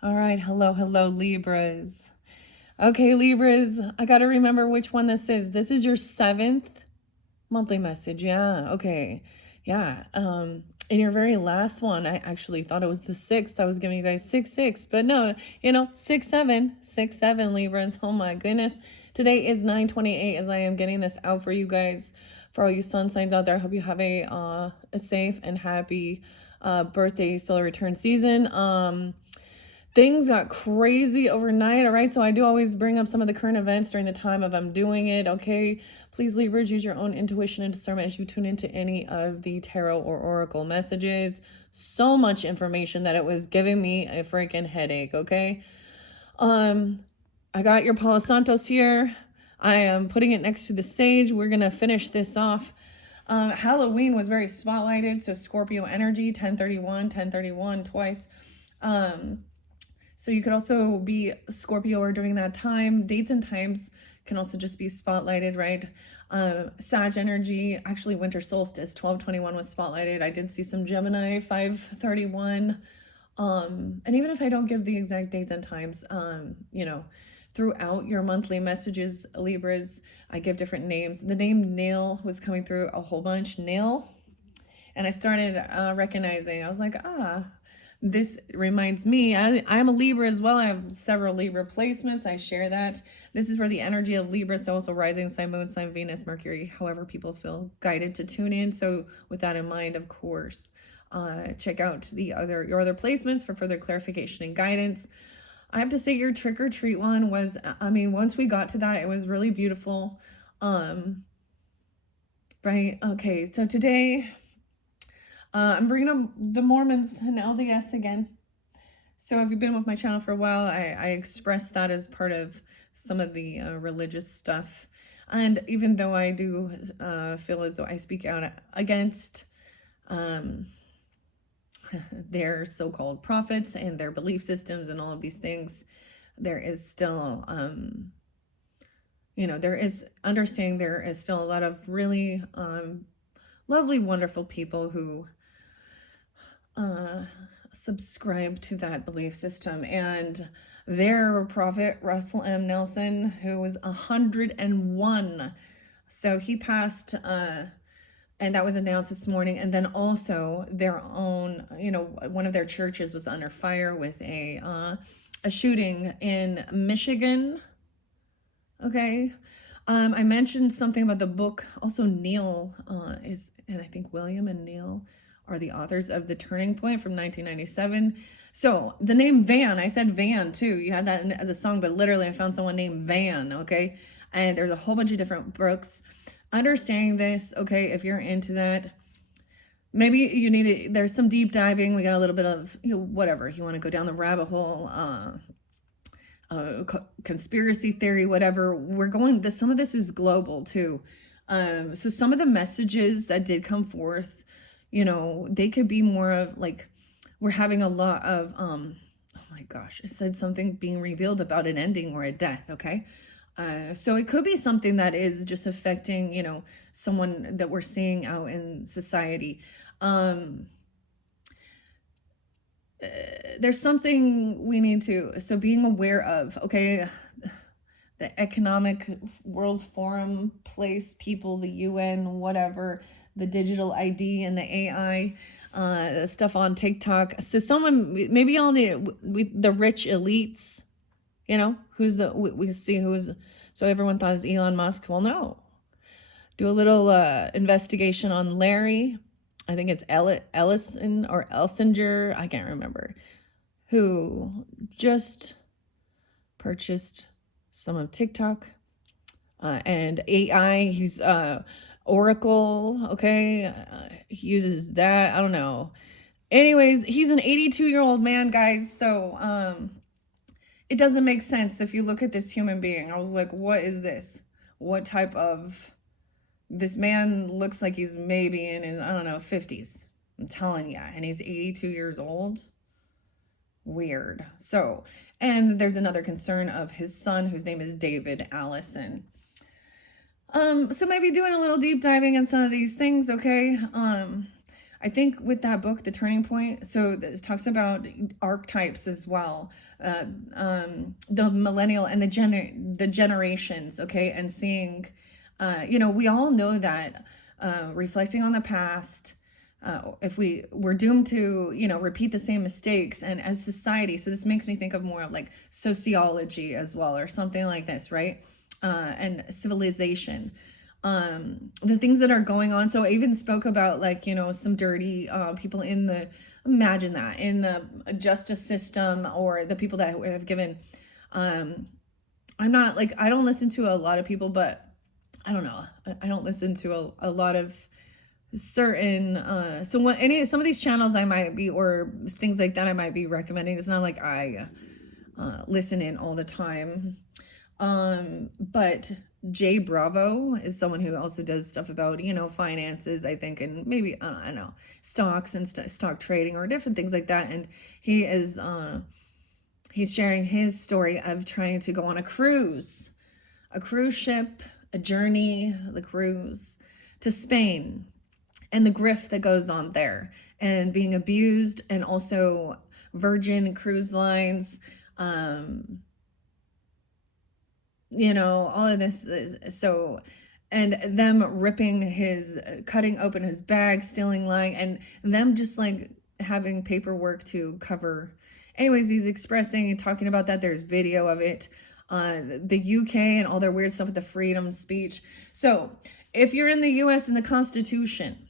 All right, hello, Libras. Okay, Libras, I got to remember which one this is. This is your seventh monthly message. Yeah, okay. Yeah. In your very last one, I actually thought it was the sixth. I was giving you guys 6 6, but no, 6 7 Libras. Oh my goodness. Today is 9/28 as I am getting this out for you guys. For all you sun signs out there, I hope you have a safe and happy birthday solar return season. Things got crazy overnight. All right, so I do always bring up some of the current events during the time of I'm doing it. Okay, please, Libras, use your own intuition and discernment as you tune into any of the tarot or oracle messages. So much information that it was giving me a freaking headache. Okay, I got your Palo Santos here. I am putting it next to the sage. We're gonna finish this off. Halloween was very spotlighted, so Scorpio energy 1031 twice. So you could also be Scorpio or during that time. Dates and times can also just be spotlighted, right? Sag energy, actually winter solstice, 12/21 was spotlighted. I did see some Gemini, 5/31. And even if I don't give the exact dates and times, throughout your monthly messages, Libras, I give different names. The name Nail was coming through a whole bunch, Nail. And I started recognizing, I was like, this reminds me, I'm a Libra as well. I have several Libra placements. I share that. This is for the energy of Libra, so also rising sign, moon sign, Venus, Mercury, however people feel guided to tune in. So with that in mind, of course, check out your other placements for further clarification and guidance. I have to say your trick or treat one was, once we got to that, it was really beautiful. Right. Okay. So today, I'm bringing up the Mormons and LDS again. So if you've been with my channel for a while, I expressed that as part of some of the religious stuff. And even though I do feel as though I speak out against their so-called prophets and their belief systems and all of these things, there is still, there is understanding there is still a lot of really lovely, wonderful people who subscribe to that belief system. And their prophet, Russell M. Nelson, who was 101. So he passed, and that was announced this morning. And then also their own, one of their churches was under fire with a shooting in Michigan. Okay. I mentioned something about the book. Also, Neil and I think William and Neil are the authors of The Turning Point from 1997. So the name Van, I said Van too. You had that as a song, but literally I found someone named Van, okay? And there's a whole bunch of different books. Understanding this, okay, if you're into that, maybe you need to, there's some deep diving. We got a little bit of, whatever. You want to go down the rabbit hole, conspiracy theory, whatever. Some of this is global too. So some of the messages that did come forth, they could be more of like, we're having a lot of, oh my gosh, it said something being revealed about an ending or a death. Okay. So it could be something that is just affecting, someone that we're seeing out in society. There's something we need to, so being aware of, okay, the Economic World Forum place, people, the UN, whatever, the digital ID and the AI stuff on TikTok. So someone, maybe all the rich elites, we see who's, so everyone thought it was Elon Musk. Well, no. Do a little investigation on Larry. I think it's Ellison or Elsinger, I can't remember, who just purchased some of TikTok and AI. He's Oracle, okay? He uses that, I don't know. Anyways, he's an 82-year-old man, guys, so it doesn't make sense if you look at this human being. I was like, what is this? What type of... This man looks like he's maybe in his, 50s. I'm telling you. And he's 82 years old. Weird. So, and there's another concern of his son, whose name is David Allison. So maybe doing a little deep diving in some of these things, okay? I think with that book, The Turning Point, so this talks about archetypes as well, the millennial and the generations, okay, and seeing, we all know that reflecting on the past, if we're doomed to repeat the same mistakes, and as society, so this makes me think of more of like sociology as well, or something like this, right? And civilization, the things that are going on. So I even spoke about like some dirty people in the, imagine that, in the justice system, or the people that have given, I'm not like, I don't listen to a lot of people, but I don't know, I don't listen to a lot of certain so what any some of these channels I might be, or things like that I might be recommending, it's not like I listen in all the time. But Jay Bravo is someone who also does stuff about, finances, I think, and maybe, I don't know, stocks and stock trading or different things like that. And he is, he's sharing his story of trying to go on a cruise ship, a journey, the cruise to Spain, and the grift that goes on there, and being abused, and also Virgin Cruise Lines, all of this so, and them cutting open his bag, stealing, lying, and them just like having paperwork to cover. Anyways, he's expressing and talking about that. There's video of it, the UK and all their weird stuff with the freedom speech. So if you're in the US and the Constitution,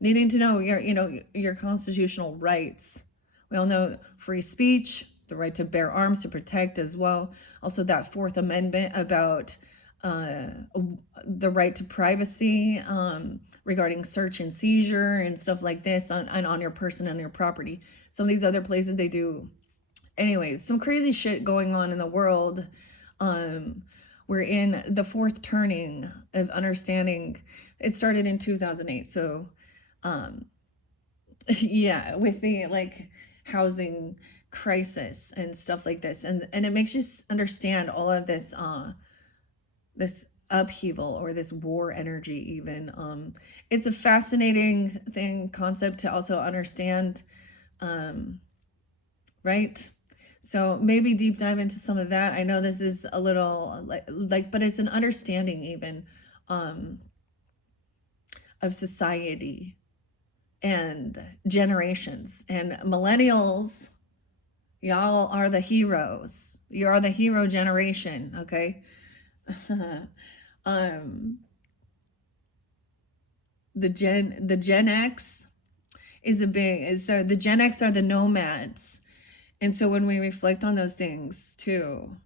needing to know your constitutional rights, we all know free speech, the right to bear arms to protect as well. Also that Fourth Amendment about the right to privacy, regarding search and seizure and stuff like this on your person and your property. Some of these other places they do. Anyways, some crazy shit going on in the world. We're in the fourth turning of understanding. It started in 2008. So yeah, with the like housing crisis and stuff like this, and it makes you understand all of this this upheaval, or this war energy even. It's a fascinating concept to also understand, right? So maybe deep dive into some of that. I know this is a little like but it's an understanding even of society and generations, and millennials. Y'all are the heroes. You are the hero generation, okay? The Gen X is so the Gen X are the nomads. And so when we reflect on those things too,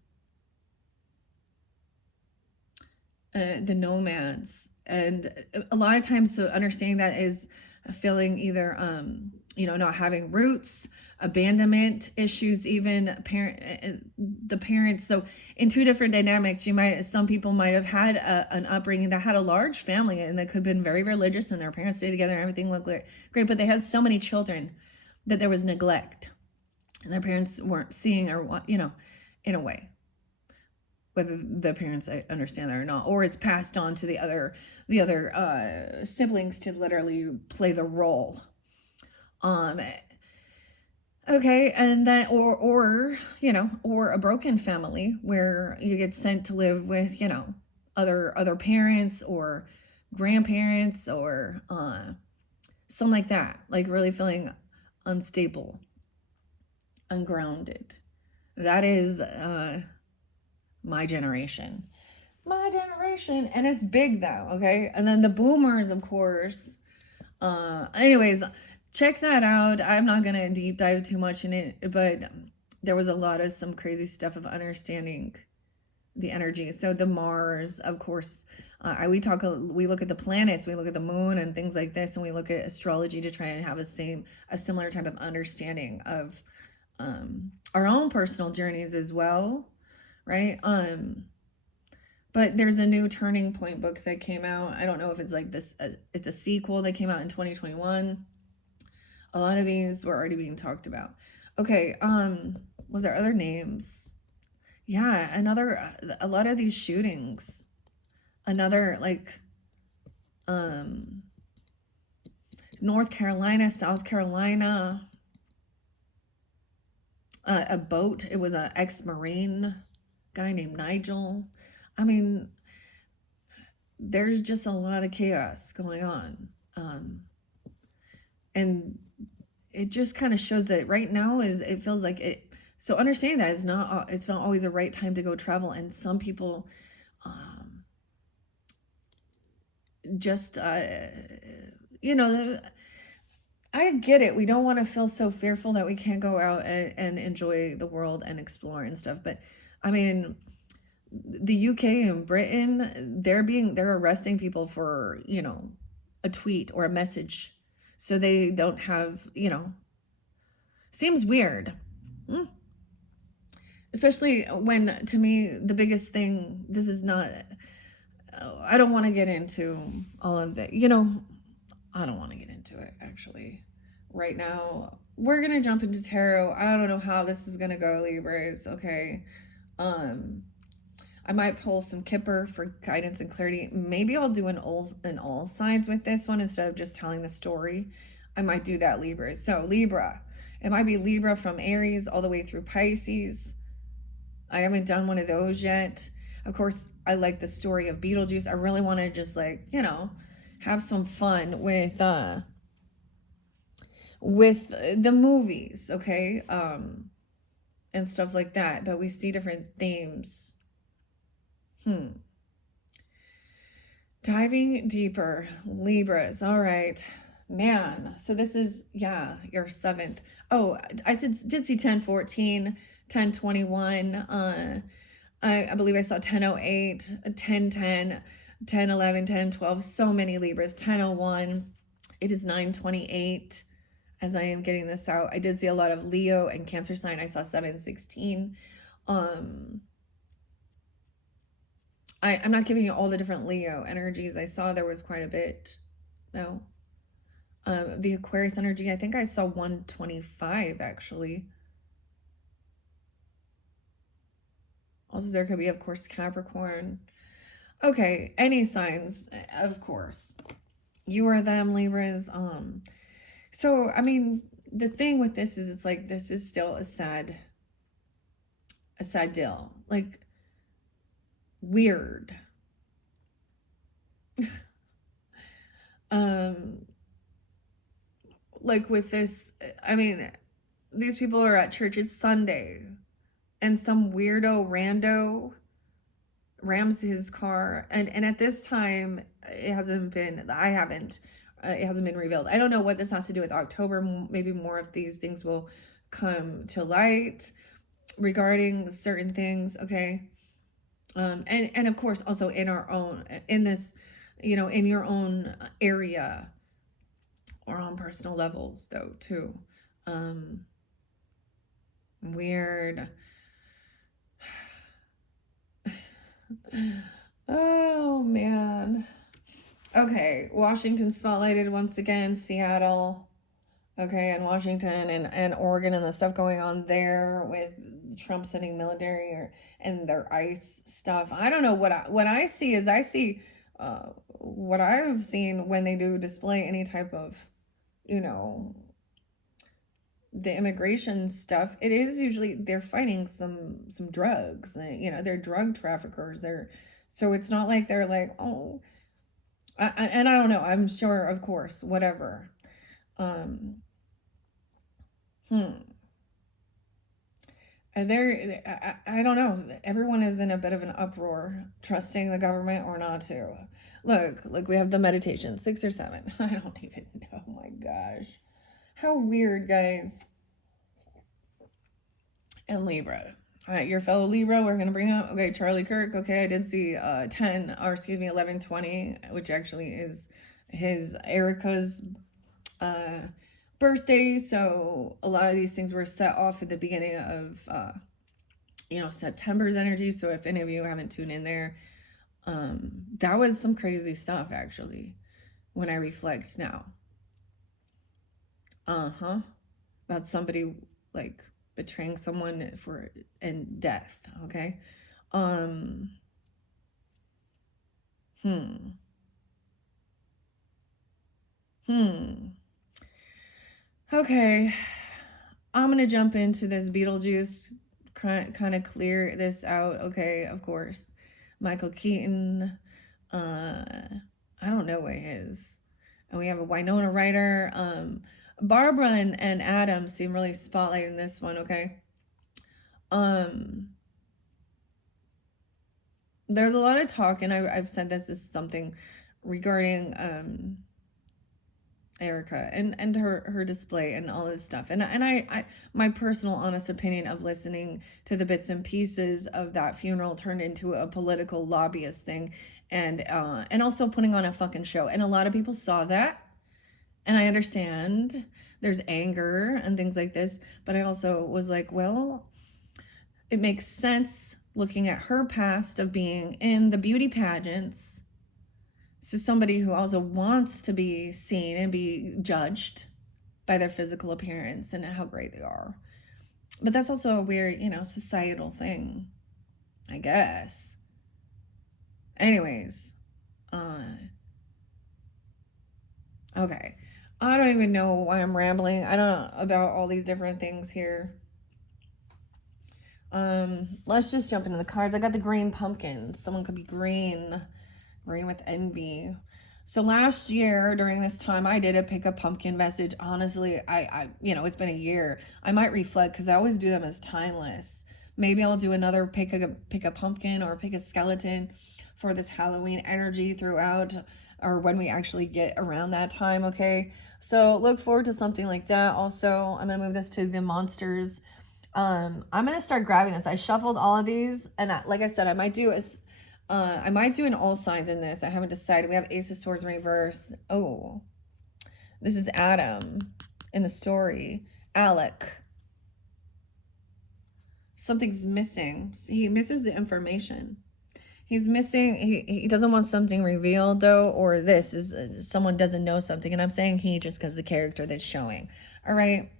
the nomads, and a lot of times, so understanding that is feeling either not having roots, abandonment issues, even the parents. So in two different dynamics, some people might have had an upbringing that had a large family, and that could have been very religious, and their parents stayed together and everything looked great, but they had so many children that there was neglect, and their parents weren't seeing, or in a way, whether the parents understand that or not, or it's passed on to the other siblings to literally play the role. Okay, and then or a broken family where you get sent to live with other parents or grandparents, or something like that, like really feeling unstable, ungrounded. That is my generation, and it's big though. Okay, and then the boomers, of course. Anyways, check that out. I'm not gonna deep dive too much in it, but there was a lot of some crazy stuff of understanding the energy. So the Mars, of course, we look at the planets, we look at the moon and things like this, and we look at astrology to try and have a similar type of understanding of our own personal journeys as well, right? But there's a new Turning Point book that came out. I don't know if it's like this, it's a sequel that came out in 2021. A lot of these were already being talked about. Okay, was there other names? Yeah, a lot of these shootings. Another, like, North Carolina, South Carolina, a boat. It was an ex-Marine guy named Nigel. I mean, there's just a lot of chaos going on. And it just kind of shows that right now it feels like it. So understanding that is not, it's not always the right time to go travel. And some people just, you know, I get it. We don't want to feel so fearful that we can't go out and enjoy the world and explore and stuff. But I mean, the UK and Britain, they're arresting people for, a tweet or a message. So they don't have, seems weird. Especially when, to me, the biggest thing, this is not, I don't want to get into all of that. I don't want to get into it, actually. Right now, we're going to jump into tarot. I don't know how this is going to go, Libras, okay? I might pull some Kipper for guidance and clarity. Maybe I'll do an all signs with this one instead of just telling the story. I might do that, Libra. So, Libra. It might be Libra from Aries all the way through Pisces. I haven't done one of those yet. Of course, I like the story of Beetlejuice. I really want to just have some fun with the movies, okay? And stuff like that. But we see different themes. Diving deeper, Libras. All right, man. So this is, your 7th. Oh, I did see 1014, 1021. I believe I saw 1008, 1010, 1011, 1012. So many Libras. 1001. It is 928. As I am getting this out, I did see a lot of Leo and Cancer sign. I saw 716. I'm not giving you all the different Leo energies. I saw there was quite a bit, though. The Aquarius energy, I think I saw 125, actually. Also, there could be, of course, Capricorn. Okay, any signs, of course. You or them, Libras. So, I mean, the thing with this is it's like, this is still a sad deal. Like, weird. Like with this, I mean, these people are at church, it's Sunday, and some weirdo rando rams his car, and at this time it hasn't been revealed. I don't know what this has to do with October. Maybe more of these things will come to light regarding certain things, okay? And of course also in this, in your own area or on personal levels, though, too. Weird. Oh, man. Okay, Washington spotlighted once again, Seattle. Okay, and Washington and Oregon and the stuff going on there with Trump sending military and their ICE stuff. I don't know what I see is what I've seen when they do display any type of, the immigration stuff. It is usually they're fighting some drugs. They're drug traffickers. So it's not like they're like, oh, and I don't know. I'm sure, of course, whatever. And I don't know. Everyone is in a bit of an uproar, trusting the government or not to. Look, we have the meditation, 6 or 7. I don't even know. Oh my gosh. How weird, guys. And Libra. All right, your fellow Libra, we're going to bring up, okay, Charlie Kirk. Okay, I did see 1120, which actually is Erica's birthday. So a lot of these things were set off at the beginning of, September's energy. So if any of you haven't tuned in there, that was some crazy stuff, actually, when I reflect now. About somebody, like, betraying someone and death, okay? Okay, I'm gonna jump into this Beetlejuice, kind of clear this out. Okay, of course, Michael Keaton. I don't know what his. And we have a Winona Ryder. Barbara and Adam seem really spotlight in this one. Okay. Um, there's a lot of talk, and I've said this is something regarding Erica and her display and all this stuff. And I my personal honest opinion of listening to the bits and pieces of that funeral turned into a political lobbyist thing, and also putting on a fucking show. And a lot of people saw that, and I understand there's anger and things like this, but I also was like, well, it makes sense looking at her past of being in the beauty pageants. So somebody who also wants to be seen and be judged by their physical appearance and how great they are. But that's also a weird, societal thing, I guess. Anyways, okay. I don't even know why I'm rambling. I don't know about all these different things here. Let's just jump into the cards. I got the green pumpkin. Someone could be green with envy. So last year during this time, I did a pick a pumpkin message. Honestly, I it's been a year. I might reflect because I always do them as timeless. Maybe I'll do another pick a pumpkin or pick a skeleton for this Halloween energy throughout, or when we actually get around that time. Okay, so look forward to something like that. Also, I'm gonna move this to the monsters. I'm gonna start grabbing this. I shuffled all of these, and like I said, I might do an all signs in this. I haven't decided. We have Ace of Swords in reverse. Oh, this is Adam in the story. Alec. Something's missing. He misses the information. He's missing. He doesn't want something revealed though, or this is someone doesn't know something, and I'm saying he just because the character that's showing. All right.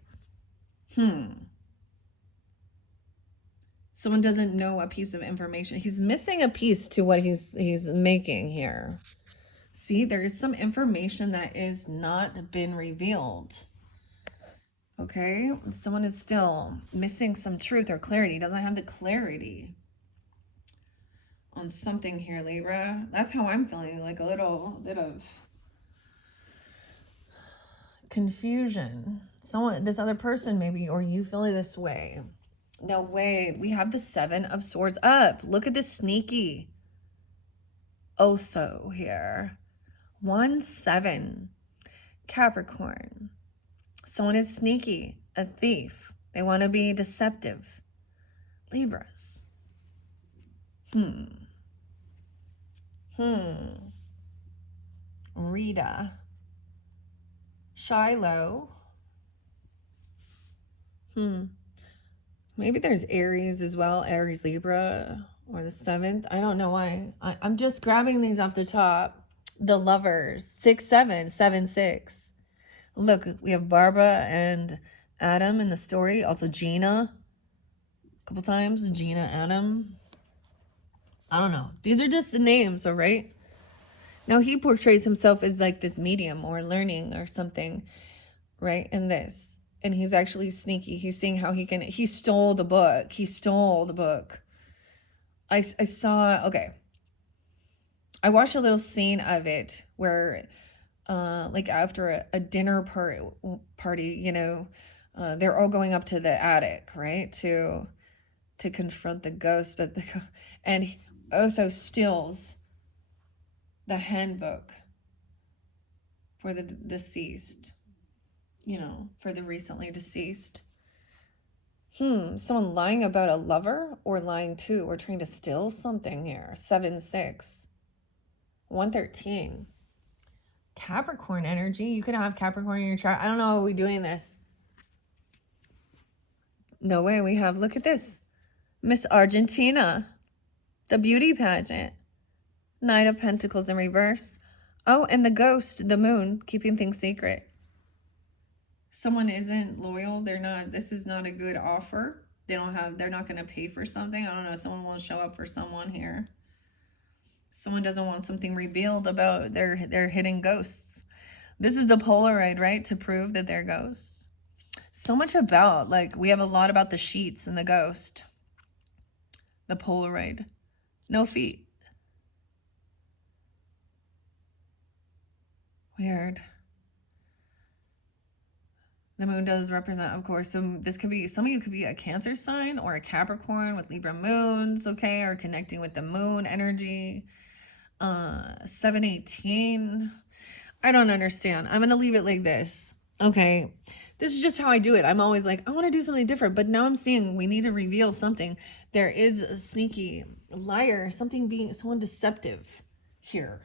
Someone doesn't know a piece of information. He's missing a piece to what he's making here. See, there is some information that is not been revealed. Okay, someone is still missing some truth or clarity. Doesn't have the clarity on something here, Libra. That's how I'm feeling, like a little bit of confusion. This other person maybe, or you feel this way. No way. We have the Seven of Swords up. Look at this sneaky Otho here. 1-7. Capricorn. Someone is sneaky, a thief. They want to be deceptive. Libras. Rita. Shiloh. Maybe there's Aries as well. Aries, Libra, or the 7th. I don't know why. I'm just grabbing these off the top. The Lovers. 6-7. 7-6. Look, we have Barbara and Adam in the story. Also Gina. A couple times. Gina, Adam. I don't know. These are just the names, all right? Now, he portrays himself as like this medium or learning or something, right? In this. And he's actually sneaky. He's seeing how he stole the book. I saw, okay. I watched a little scene of it where, like after a dinner party, they're all going up to the attic, right? To confront the ghost. And Otho steals the handbook for the deceased. For the recently deceased. Someone lying about a lover or lying to or trying to steal something here. 7-6. 113. Capricorn energy. You could have Capricorn in your chart. I don't know how we're doing this. No way. We have, look at this. Miss Argentina. The beauty pageant. Knight of Pentacles in reverse. Oh, and the ghost, the moon, keeping things secret. Someone isn't loyal. This is not a good offer. They're not going to pay for something. I don't know. Someone won't show up for someone here. Someone doesn't want something revealed about their hidden ghosts. This is the Polaroid, right? To prove that they're ghosts. So much about, like, we have a lot about the sheets and the ghost. The Polaroid. No feet. Weird. The moon does represent, of course, so this could be, some of you could be a Cancer sign or a Capricorn with Libra moons, okay, or connecting with the moon energy. 718. I don't understand. I'm going to leave it like this. Okay. This is just how I do it. I'm always like, I want to do something different, but now I'm seeing we need to reveal something. There is a sneaky liar, someone deceptive here.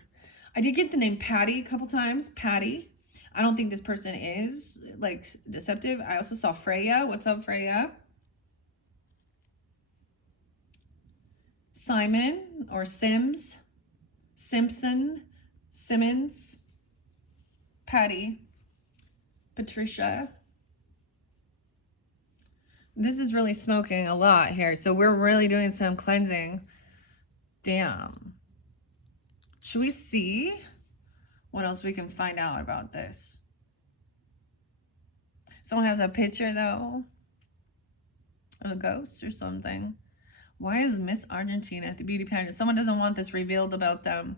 I did get the name Patty a couple times. Patty. I don't think this person is like deceptive. I also saw Freya. What's up, Freya? Simon or Sims. Simpson. Simmons. Patty. Patricia. This is really smoking a lot here. So we're really doing some cleansing. Damn. Should we see what else we can find out about this? Someone has a picture though of a ghost or something. Why is Miss Argentina at the beauty pageant? Someone doesn't want this revealed about them.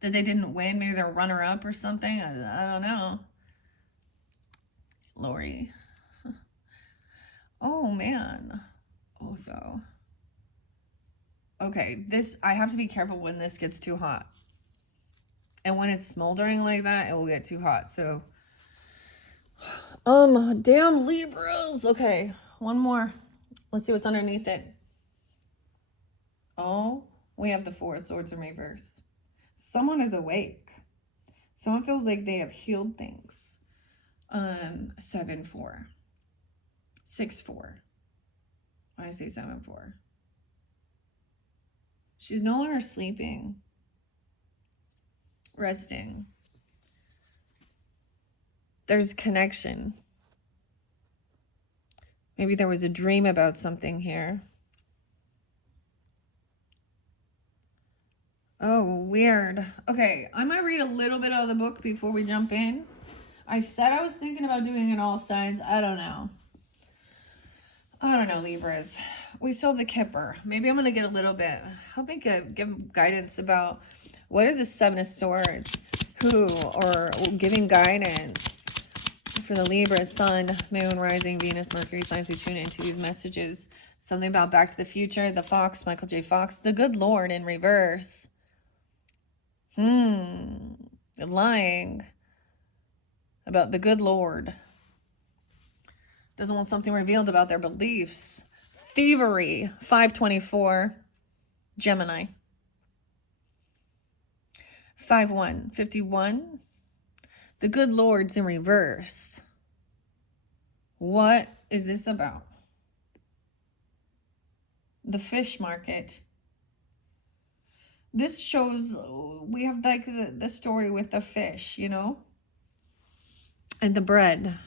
That they didn't win. Maybe they're runner-up or something. I don't know. Lori. Oh, man. Otho. Okay, this, I have to be careful when this gets too hot. And when it's smoldering like that, it will get too hot. So, damn Libras. Okay, one more. Let's see what's underneath it. Oh, we have the Four of Swords in reverse. Someone is awake. Someone feels like they have healed things. 7-4. 6-4. Why did I say 7-4? She's no longer sleeping. Resting. There's connection. Maybe there was a dream about something here. Oh, weird. Okay, I might read a little bit of the book before we jump in. I said I was thinking about doing it all signs. I don't know. I don't know, Libras. We still have the Kipper. Maybe I'm going to get a little bit. Help me give guidance about what is the Seven of Swords? Who, or giving guidance for the Libra, Sun, Moon, Rising, Venus, Mercury signs who tune into these messages. Something about Back to the Future, the Fox, Michael J. Fox, the Good Lord in reverse. Lying about the good Lord. Doesn't want something revealed about their beliefs. Thievery, 524, Gemini. 5-1, 51. The good Lord's in reverse. What is this about? The fish market. This shows, we have like the story with the fish, you know? And the bread.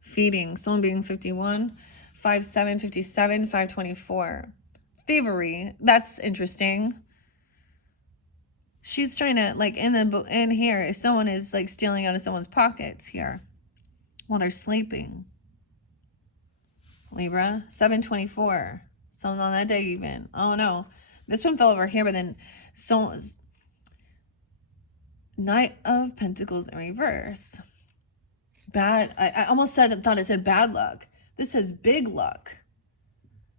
Feeding. Someone being 51. 5-7, 57, 524. Thievery. That's interesting. She's trying to, like, in here, if someone is, like, stealing out of someone's pockets here while they're sleeping. Libra. 724. Someone on that day even. Oh, no. This one fell over here, but then someone's Knight of Pentacles in reverse. Bad. I almost thought it said bad luck. This says big luck.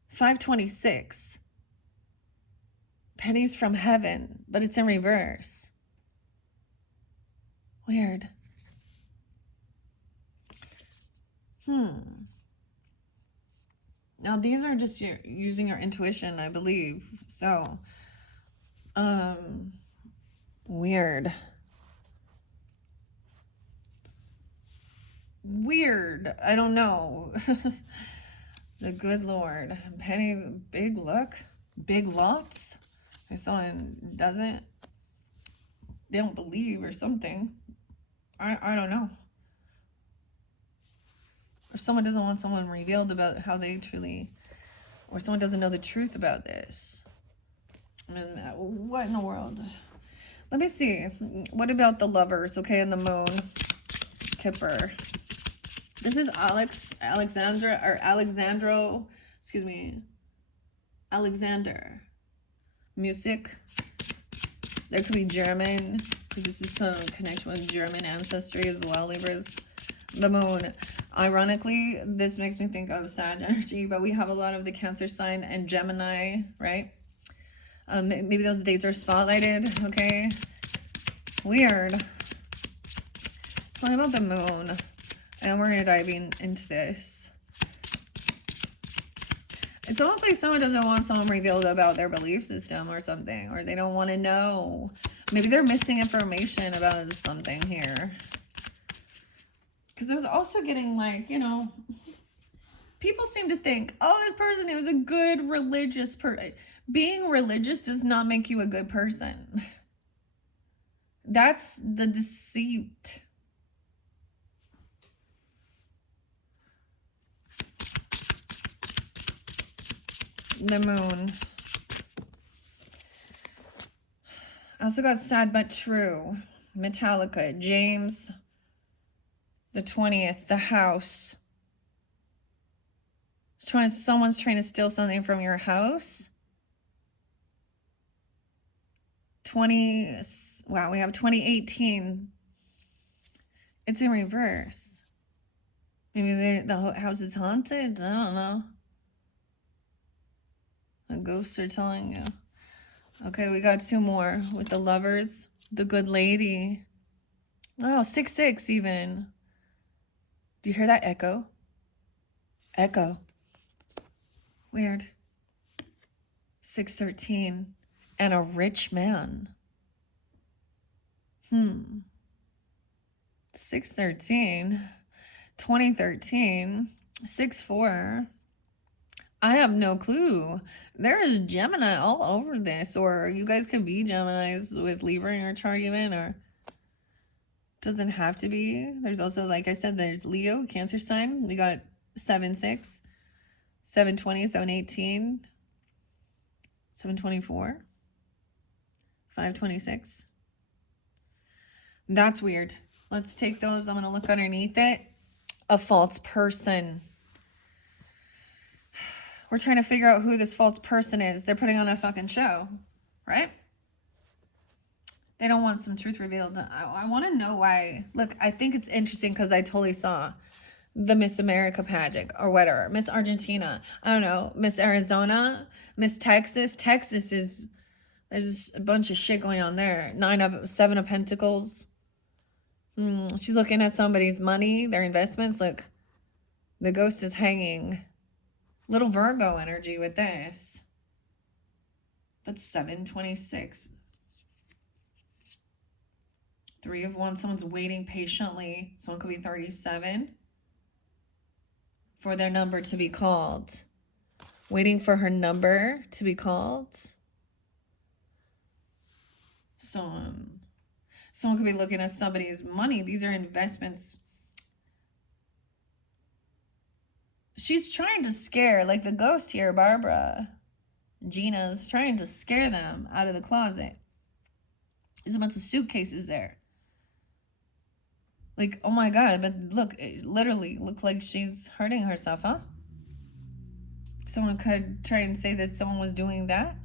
526. Pennies from heaven, but it's in reverse. Weird. Now these are just using your intuition, I believe. So, weird. Weird. I don't know. The good Lord. Penny, big luck. Big lots. If someone doesn't, they don't believe or something. I don't know. Or someone doesn't want someone revealed about how they truly, or someone doesn't know the truth about this. I mean, what in the world? Let me see. What about the Lovers, okay, and the Moon? Kipper. This is Alexander music. There could be German, because this is some connection with German ancestry as well, Libras. The moon. Ironically, this makes me think of Sag energy, but we have a lot of the Cancer sign and Gemini, right? Maybe those dates are spotlighted, okay? Weird. Talking about the moon, and we're going to dive into this. It's almost like someone doesn't want someone revealed about their belief system or something, or they don't want to know. Maybe they're missing information about something here. Because I was also getting like, you know, people seem to think, oh, this person is a good religious person. Being religious does not make you a good person. That's the deceit. The moon. I also got Sad But True. Metallica. James the 20th. The House. Someone's trying to steal something from your house. Wow, we have 2018. It's in reverse. Maybe the house is haunted. I don't know. The ghosts are telling you. Okay, we got two more with the Lovers. The Good Lady. Oh, 6-6 even. Do you hear that echo? Echo. Weird. 6-13. And a rich man. 6-13. 2013. 6-4. I have no clue. There is Gemini all over this, or you guys could be Geminis with Libra in your chart even, or doesn't have to be. There's also, like I said, there's Leo, Cancer sign. We got 7-6, 7-20, 7-18, 7-24, 5-26. That's weird. Let's take those. I'm going to look underneath it. A false person. We're trying to figure out who this false person is. They're putting on a fucking show, right? They don't want some truth revealed. I want to know why. Look, I think it's interesting because I totally saw the Miss America pageant or whatever. Miss Argentina. I don't know. Miss Arizona. Miss Texas. Texas is, there's a bunch of shit going on there. 7 of Pentacles. She's looking at somebody's money, their investments. Look, the ghost is hanging. Little Virgo energy with this. That's 7-26. 3 of Wands. Someone's waiting patiently. Someone could be 37 for their number to be called. Waiting for her number to be called. Someone could be looking at somebody's money. These are investments. She's trying to scare, like the ghost here, Barbara. Gina's trying to scare them out of the closet. There's a bunch of suitcases there. Like, oh my God, but look, it literally looked like she's hurting herself, huh? Someone could try and say that someone was doing that.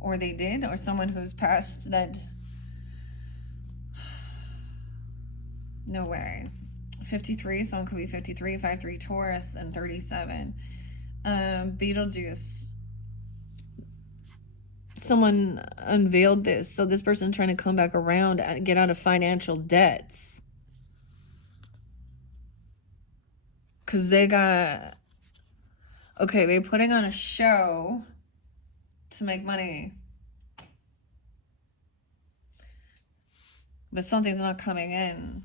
Or they did, or someone who's passed that. No way. 53, someone could be 53, 5-3 Taurus, and 37. Beetlejuice. Someone unveiled this. So this person trying to come back around and get out of financial debts. Because they got... Okay, they're putting on a show to make money. But something's not coming in.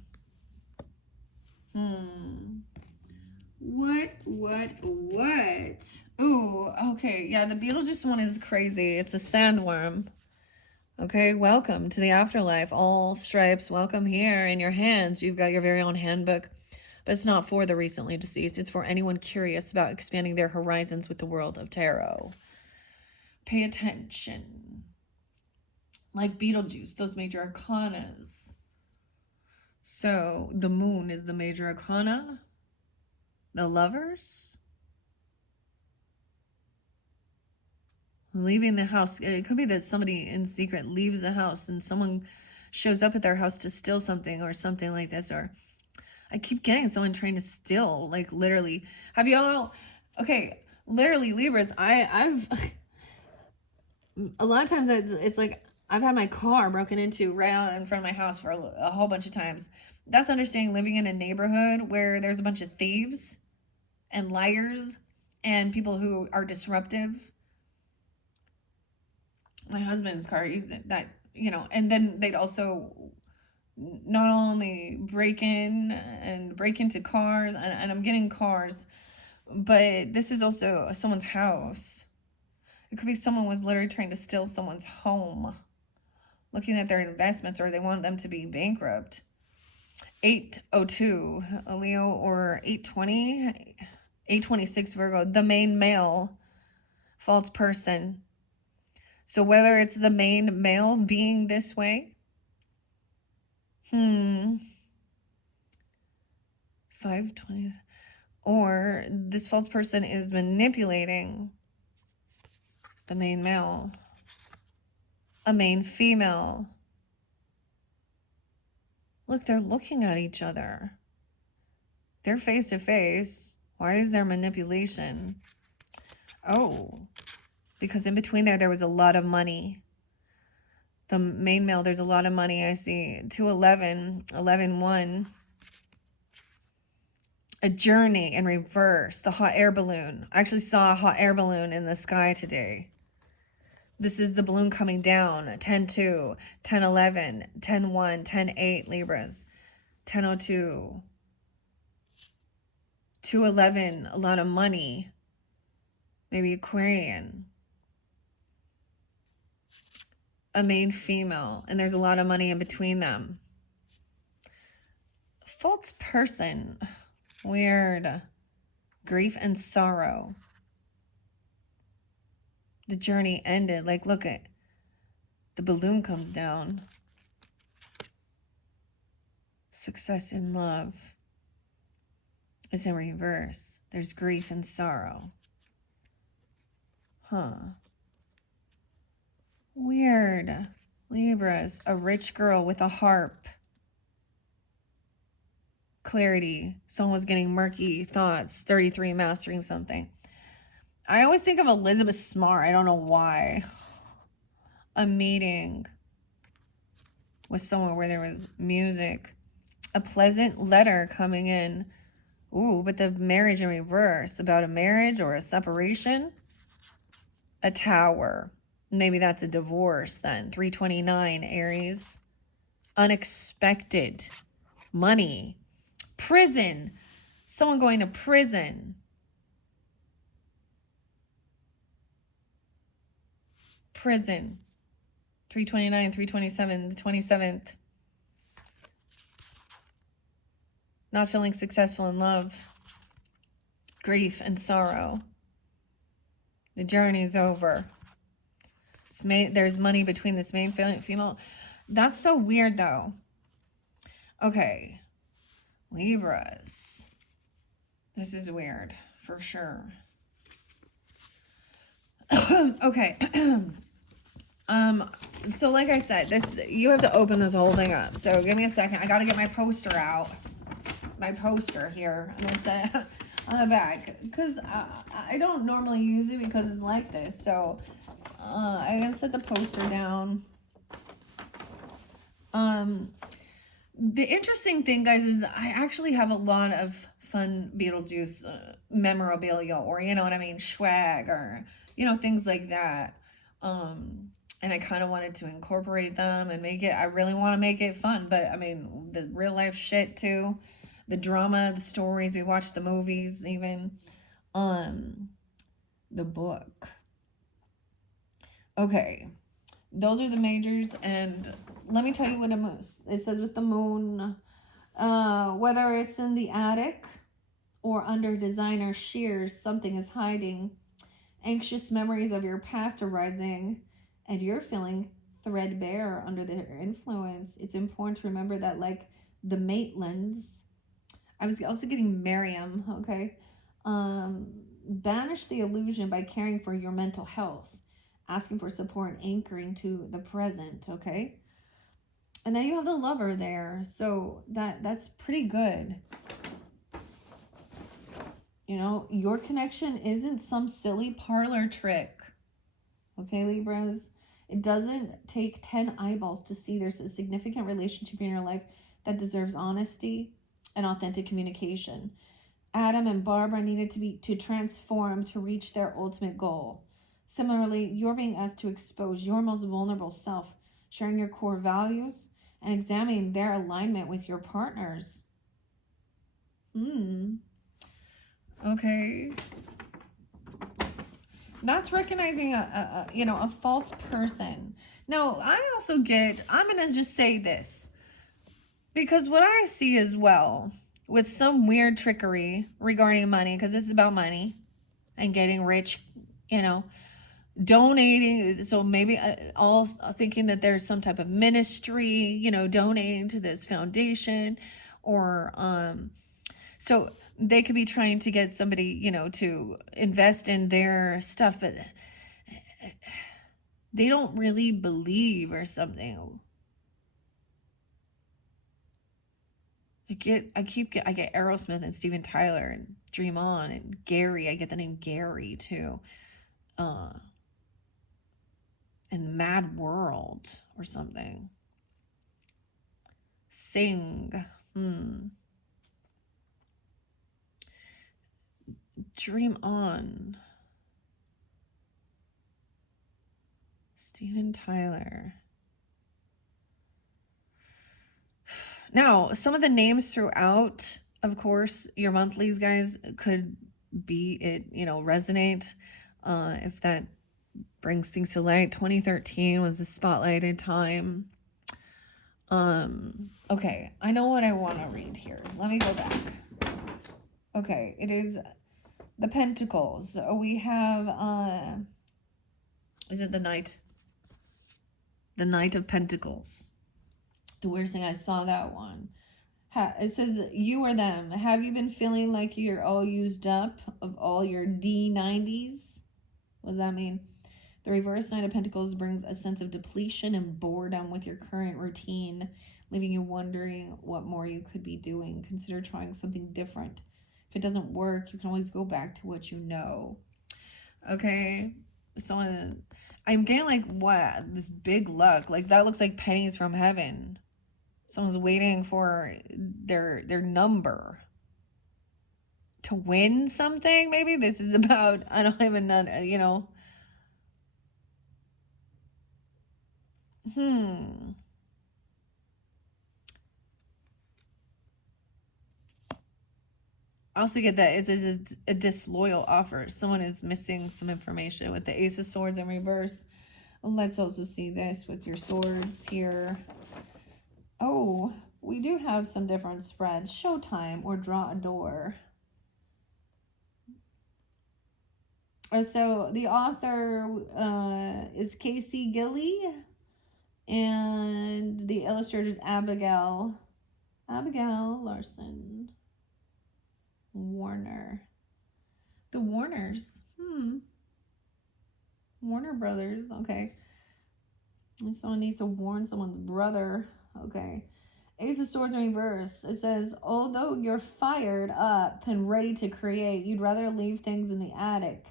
What? Ooh, okay. Yeah, the Beetlejuice one is crazy. It's a sandworm. Okay, welcome to the afterlife. All stripes, welcome here. In your hands, you've got your very own handbook. But it's not for the recently deceased. It's for anyone curious about expanding their horizons with the world of tarot. Pay attention. Like Beetlejuice, those major arcanas. So the moon is the major arcana. The Lovers. Leaving the house. It could be that somebody in secret leaves the house and someone shows up at their house to steal something or something like this. Or I keep getting someone trying to steal, like literally. Have y'all? Okay, literally Libras. I've a lot of times it's like I've had my car broken into right out in front of my house for a whole bunch of times. That's understanding living in a neighborhood where there's a bunch of thieves and liars and people who are disruptive. My husband's car used it, that, and then they'd also not only break in and break into cars, and I'm getting cars, but this is also someone's house. It could be someone was literally trying to steal someone's home, looking at their investments, or they want them to be bankrupt. 802 Leo, or 820, 826 Virgo, the main male, false person. So whether it's the main male being this way, 520, or this false person is manipulating the main male, a main female. Look, they're looking at each other. They're face to face. Why is there manipulation? Oh, because in between there was a lot of money. The main male, there's a lot of money. I see 211, 11-1. A journey in reverse. The hot air balloon. I actually saw a hot air balloon in the sky today. This is the balloon coming down. 10-2, 10-11, 10-1, 10-8 Libras. 10-02. 211, a lot of money. Maybe Aquarian. A main female, and there's a lot of money in between them. False person. Weird. Grief and sorrow. The journey ended. Like, look at the balloon comes down. Success in love is in reverse. There's grief and sorrow. Weird. Libras, a rich girl with a harp. Clarity. Someone was getting murky thoughts. 33, mastering something. I always think of Elizabeth Smart. I don't know why. A meeting with someone where there was music. A pleasant letter coming in. Ooh, but the marriage in reverse. About a marriage or a separation. A tower. Maybe that's a divorce then. 329, Aries. Unexpected. Money. Prison. Someone going to prison. Prison. 329, 327, the 27th. Not feeling successful in love. Grief and sorrow. The journey is over. There's money between this main female. That's so weird, though. Okay. Libras. This is weird, for sure. Okay. So like I said, you have to open this whole thing up. So give me a second. I got to get my poster out. My poster here. I'm going to set it on the back. Because I don't normally use it because it's like this. So I'm going to set the poster down. The interesting thing, guys, is I actually have a lot of fun Beetlejuice memorabilia, or, you know what I mean, swag, or, things like that. And I kind of wanted to incorporate them and make it, I really want to make it fun, but I mean, the real life shit too, the drama, the stories, we watched the movies, even, the book. Okay, those are the majors, and let me tell you what it says with the moon, whether it's in the attic or under designer shears, something is hiding. Anxious memories of your past are rising, and you're feeling threadbare under their influence. It's important to remember that, like the Maitlands, I was also getting Miriam, okay? Banish the illusion by caring for your mental health, asking for support, and anchoring to the present, okay? And then you have the Lover there, so that's pretty good. You know, your connection isn't some silly parlor trick. Okay, Libras? It doesn't take 10 eyeballs to see there's a significant relationship in your life that deserves honesty and authentic communication. Adam and Barbara needed to transform to reach their ultimate goal. Similarly, you're being asked to expose your most vulnerable self, sharing your core values and examining their alignment with your partners. Okay. That's recognizing a false person. Now, I also get, I'm going to just say this, because what I see as well with some weird trickery regarding money, because this is about money and getting rich, donating. So maybe all thinking that there's some type of ministry, donating to this foundation, or so they could be trying to get somebody, to invest in their stuff, but they don't really believe or something. I get Aerosmith and Steven Tyler and Dream On and Gary. I get the name Gary too. And Mad World or something. Sing. Dream On. Steven Tyler. Now, some of the names throughout, of course, your monthlies, guys, could be it, resonate. If that brings things to light. 2013 was the spotlighted time. Okay, I know what I want to read here. Let me go back. Okay, it is the Pentacles. We have, is it the Knight? The Knight of Pentacles. The weirdest thing, I saw that one. It says, you or them. Have you been feeling like you're all used up of all your D90s? What does that mean? The reverse Knight of Pentacles brings a sense of depletion and boredom with your current routine, leaving you wondering what more you could be doing. Consider trying something different. If it doesn't work, you can always go back to what you know. Okay, so I'm getting like, what? This big luck. Like, that looks like pennies from heaven. Someone's waiting for their number to win something. Maybe this is about, I don't even know, I also get that it's a disloyal offer. Someone is missing some information with the Ace of Swords in reverse. Let's also see this with your swords here. Oh, we do have some different spreads. Showtime or draw a door. So the author is Casey Gilly, and the illustrator is Abigail Larson Warner. The Warners. Warner Brothers. Okay. Someone needs to warn someone's brother. Okay. Ace of Swords in reverse. It says, although you're fired up and ready to create, you'd rather leave things in the attic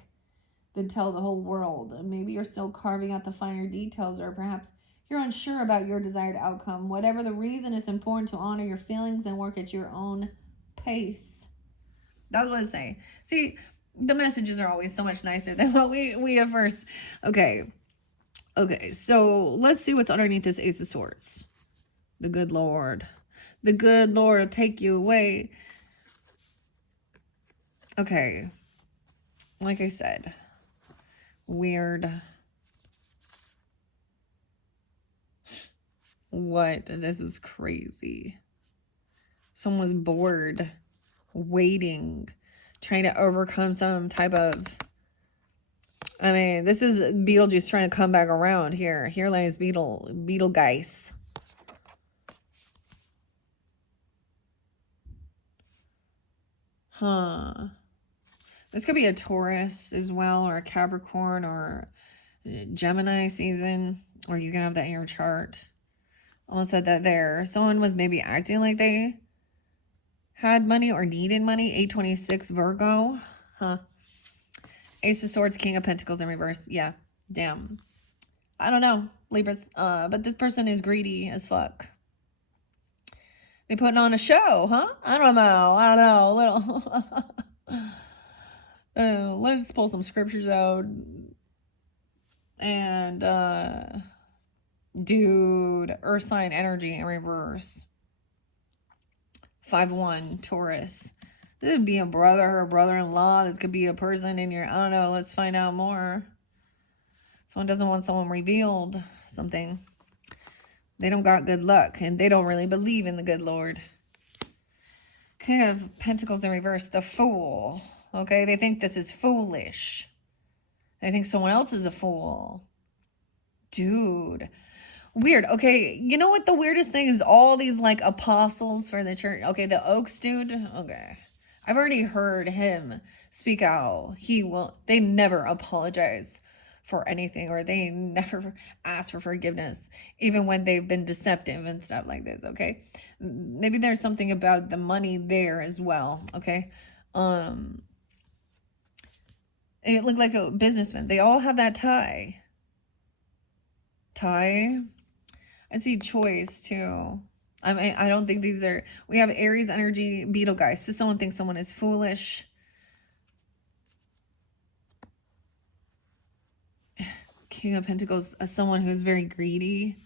than tell the whole world. Maybe you're still carving out the finer details, or perhaps you're unsure about your desired outcome. Whatever the reason, it's important to honor your feelings and work at your own pace. That's what I say. See, the messages are always so much nicer than what we at first. Okay, so let's see what's underneath this Ace of Swords. The good Lord. The good Lord will take you away. Okay. Like I said, weird. What? This is crazy. Someone was bored, waiting, trying to overcome some type of... I mean, this is Beetlejuice trying to come back around here. Here lies Beetlegeist. This could be a Taurus as well, or a Capricorn, or Gemini season, or you can have that in your chart. Almost said that there. Someone was maybe acting like they had money or needed money. 826 Virgo. Huh. Ace of Swords, King of Pentacles in reverse. Yeah. Damn. I don't know, Libras. But this person is greedy as fuck. They putting on a show, huh? I don't know. A little. Let's pull some scriptures out. And dude, Earth sign energy in reverse. 5-1 Taurus. This would be a brother or brother-in-law. This could be a person in your, I don't know, let's find out more. Someone doesn't want someone revealed something. They don't got good luck, and they don't really believe in the good Lord. King of Pentacles in reverse, the Fool. Okay, they think this is foolish. They think someone else is a fool. Dude. Weird. Okay, you know what the weirdest thing is? All these like apostles for the church. Okay, the Oaks dude. Okay. I've already heard him speak out. They never apologize for anything, or they never ask for forgiveness, even when they've been deceptive and stuff like this, okay? Maybe there's something about the money there as well, okay? It looked like a businessman. They all have that tie. I see choice too. I don't think these are, we have Aries energy, Beetle guys. So someone thinks someone is foolish. King of Pentacles, someone who's very greedy.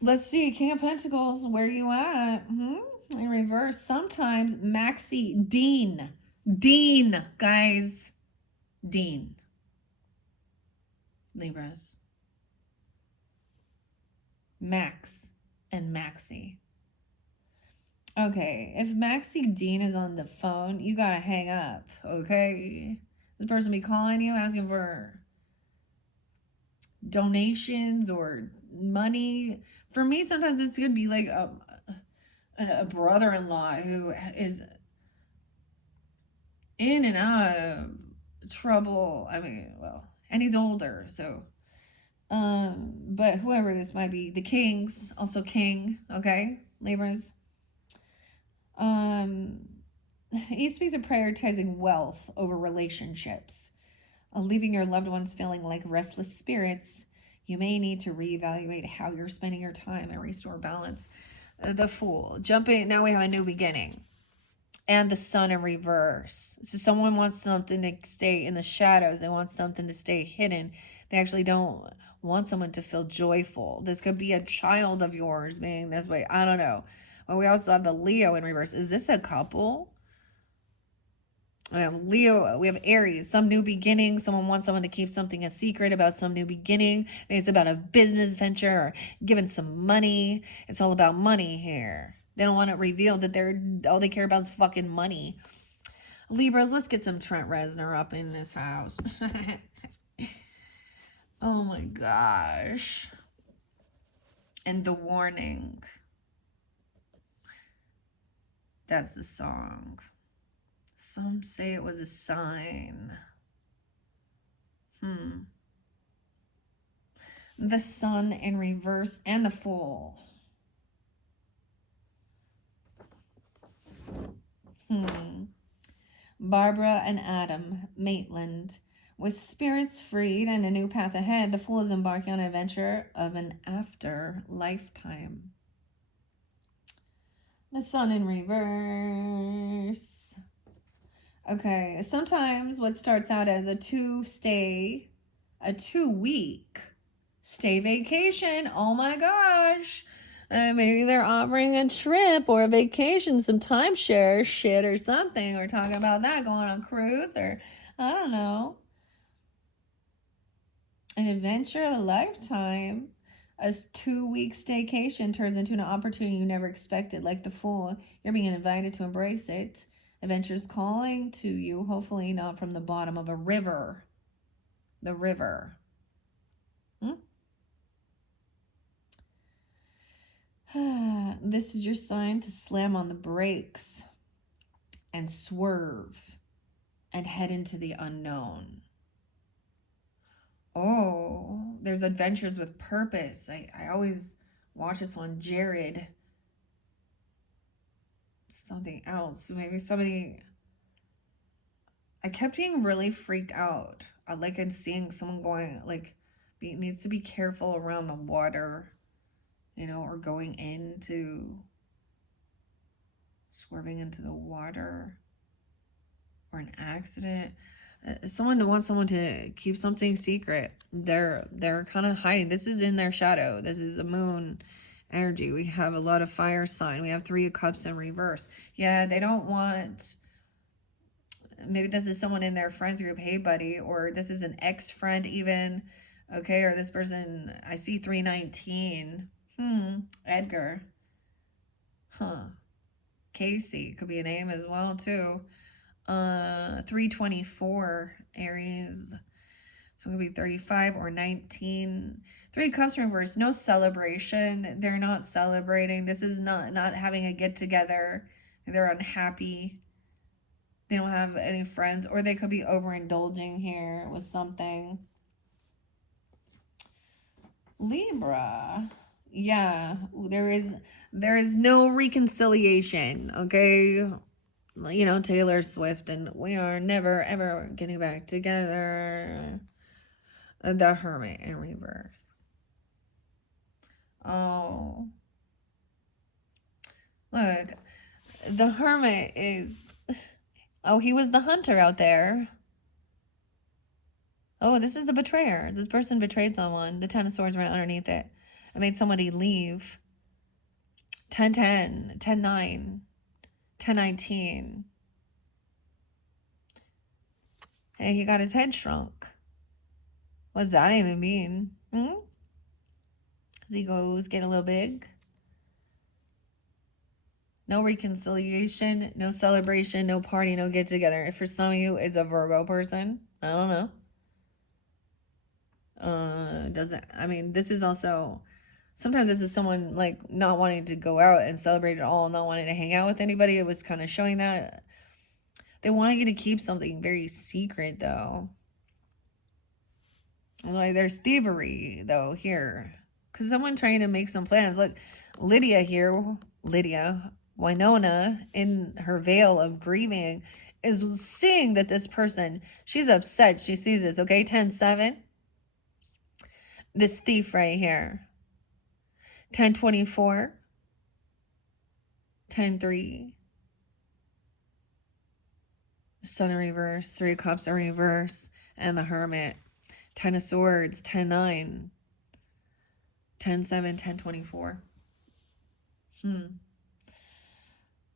Let's see, King of Pentacles, where you at? In reverse, sometimes Dean, guys. Dean. Libras. Max and Maxie. Okay, if Maxie Dean is on the phone, you gotta hang up, okay? This person be calling you, asking for donations or money. For me, sometimes this could be like a brother-in-law who is in and out of trouble. I mean, well, and he's older, so but whoever this might be, the Kings, also King, okay, Libras. He speaks of prioritizing wealth over relationships, leaving your loved ones feeling like restless spirits. You may need to reevaluate how you're spending your time and restore balance. The Fool. Jumping, now we have a new beginning. And the Sun in reverse. So someone wants something to stay in the shadows. They want something to stay hidden. They actually don't want someone to feel joyful. This could be a child of yours being this way. I don't know. But we also have the Leo in reverse. Is this a couple? We have Leo, we have Aries, some new beginning. Someone wants someone to keep something a secret about some new beginning. Maybe it's about a business venture or giving some money. It's all about money here. They don't want it revealed that all they care about is fucking money. Libras, let's get some Trent Reznor up in this house. Oh my gosh. And The Warning. That's the song. Some say it was a sign. The Sun in reverse and the Fool. Barbara and Adam Maitland. With spirits freed and a new path ahead, the Fool is embarking on an adventure of an after lifetime. The Sun in reverse. Okay, sometimes what starts out as a 2-week stay vacation. Oh my gosh. Maybe they're offering a trip or a vacation, some timeshare shit or something. We're talking about that, going on a cruise, or I don't know. An adventure of a lifetime. A 2-week staycation turns into an opportunity you never expected, like the Fool. You're being invited to embrace it. Adventure's calling to you, hopefully not from the bottom of a river. The river. This is your sign to slam on the brakes and swerve and head into the unknown. Oh, there's adventures with purpose. I always watch this one. Jared. Something else. Maybe somebody. I kept being really freaked out. I like in seeing someone going, like, needs to be careful around the water, you know, or going into, swerving into the water, or an accident. Someone wants someone to keep something secret. They're kind of hiding. This is in their shadow. This is a moon energy. We have a lot of fire sign. We have 3 of Cups in reverse. Yeah, they don't want. Maybe this is someone in their friends group. Hey, buddy, or this is an ex-friend even. Okay, or this person. I see 319. Edgar. Huh. Casey could be a name as well too. 324 Aries. So it could be 35 or 19. 3 Cups reverse. No celebration. They're not celebrating. This is not having a get together. They're unhappy. They don't have any friends, or they could be overindulging here with something. Libra. Yeah, there is no reconciliation, okay? You know, Taylor Swift and we are never ever getting back together. The Hermit in reverse. Oh. Look, the Hermit is... Oh, he was the hunter out there. Oh, this is the betrayer. This person betrayed someone. The 10 of Swords right underneath it. I made somebody leave. 10-10, 10-9, 10-19. Hey, he got his head shrunk. What does that even mean? His egos get a little big. No reconciliation, no celebration, no party, no get together. If for some of you it's a Virgo person, I don't know. This is also, sometimes this is someone like not wanting to go out and celebrate at all, not wanting to hang out with anybody. It was kind of showing that they want you to keep something very secret though. Like there's thievery though here, because someone trying to make some plans. Look, Lydia here, Winona, in her veil of grieving, is seeing that this person, she's upset. She sees this, okay? 10-7. This thief right here. 10-24. 10-3. Sun in reverse. 3 of Cups in reverse. And the Hermit. 10 of Swords. 10-9. 10-7. 10-24.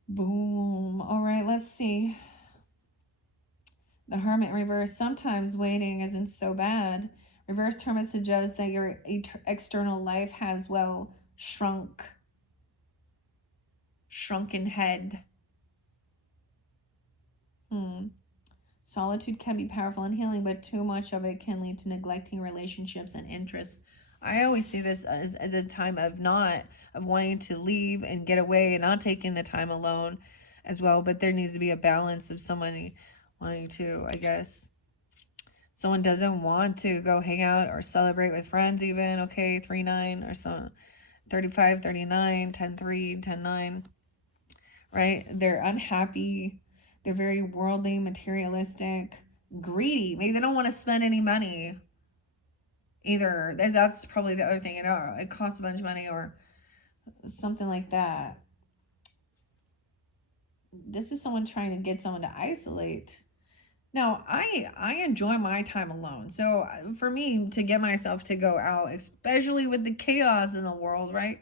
Boom. All right, let's see. The Hermit in reverse. Sometimes waiting isn't so bad. Reverse Hermit suggests that your external life has, well, shrunken head. Solitude can be powerful and healing, but too much of it can lead to neglecting relationships and interests. I always see this as a time of wanting to leave and get away and not taking the time alone as well. But there needs to be a balance of somebody wanting to, I guess. Someone doesn't want to go hang out or celebrate with friends even. Okay, 3-9 or so. 35, 39, 10-3, 10-9. Right? They're unhappy. They're very worldly, materialistic, greedy. Maybe they don't want to spend any money either. That's probably the other thing. You know, it costs a bunch of money or something like that. This is someone trying to get someone to isolate. Now, I enjoy my time alone. So for me to get myself to go out, especially with the chaos in the world, right?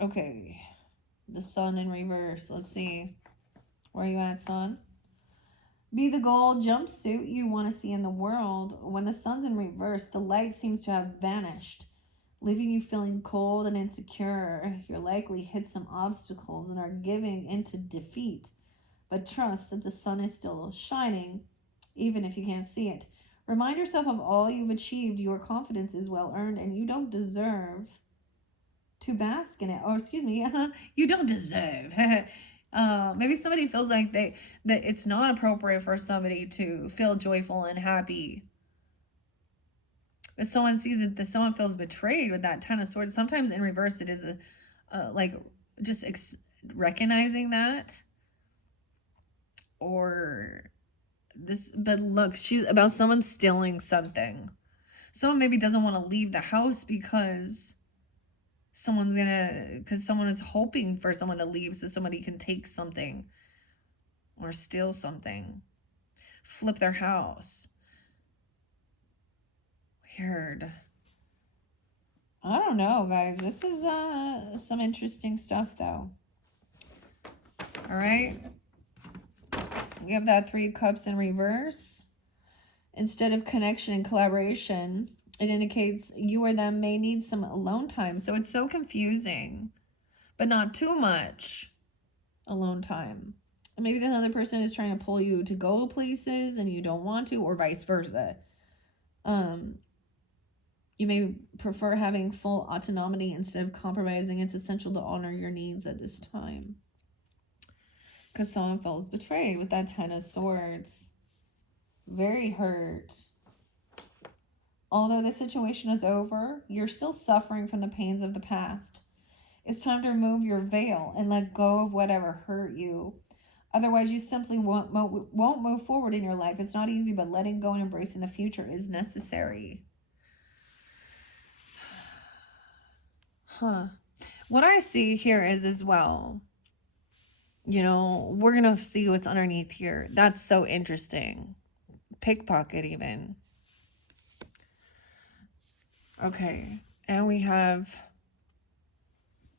Okay. The Sun in reverse. Let's see. Where you at, Sun? Be the gold jumpsuit you want to see in the world. When the sun's in reverse, the light seems to have vanished, leaving you feeling cold and insecure. You're likely hit some obstacles and are giving into defeat. But trust that the sun is still shining, even if you can't see it. Remind yourself of all you've achieved. Your confidence is well earned, and you don't deserve to bask in it. Or excuse me, You don't deserve. Maybe somebody feels like that it's not appropriate for somebody to feel joyful and happy. If someone sees it, that someone feels betrayed with that Ten of Swords. Sometimes in reverse, it is like just recognizing that, or this. But look, she's about someone stealing something. Someone maybe doesn't want to leave the house because someone is hoping for someone to leave so somebody can take something or steal something, flip their house. Weird. I don't know, guys. This is some interesting stuff, though. All right. We have that Three of Cups in reverse. Instead of connection and collaboration, it indicates you or them may need some alone time. So it's so confusing, but not too much Alone time. And maybe the other person is trying to pull you to go places and you don't want to, or vice versa. You may prefer having full autonomy instead of compromising. It's essential to honor your needs at this time. Because someone feels betrayed with that Ten of Swords. Very hurt. Although the situation is over, you're still suffering from the pains of the past. It's time to remove your veil and let go of whatever hurt you. Otherwise, you simply won't move forward in your life. It's not easy, but letting go and embracing the future is necessary. What I see here is as well, you know, we're going to see what's underneath here. That's so interesting. Pickpocket even. Okay. And we have,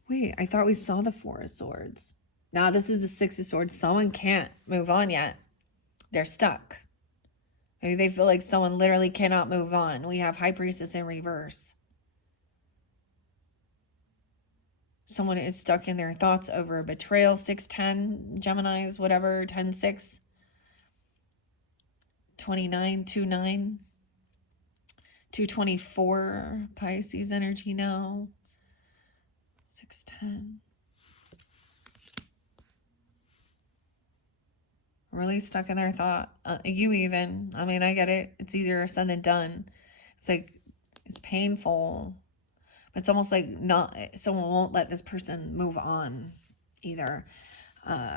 wait, I thought we saw the Four of Swords. Now this is the Six of Swords. Someone can't move on yet. They're stuck. Maybe they feel like someone literally cannot move on. We have High Priestess in reverse. Someone is stuck in their thoughts over a betrayal. 6-10, Geminis, whatever, 10-6. 29-29. 224, Pisces energy now. 6-10. Really stuck in their thought. You even. I mean, I get it. It's easier said than done. It's like, it's painful. But it's almost like someone won't let this person move on either.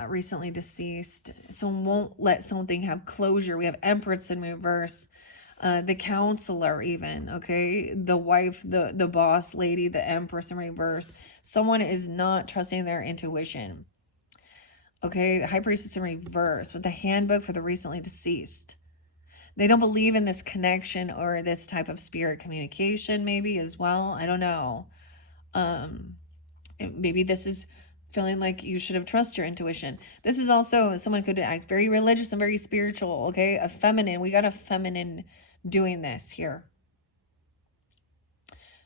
Recently deceased. Someone won't let something have closure. We have Empress in reverse. The counselor even, okay? The wife, the boss lady, the Empress in reverse. Someone is not trusting their intuition. Okay, the High Priestess in reverse with the handbook for the recently deceased. They don't believe in this connection or this type of spirit communication maybe as well. I don't know. Maybe this is feeling like you should have trusted your intuition. This is also, someone could act very religious and very spiritual, okay? A feminine. We got a feminine doing this here.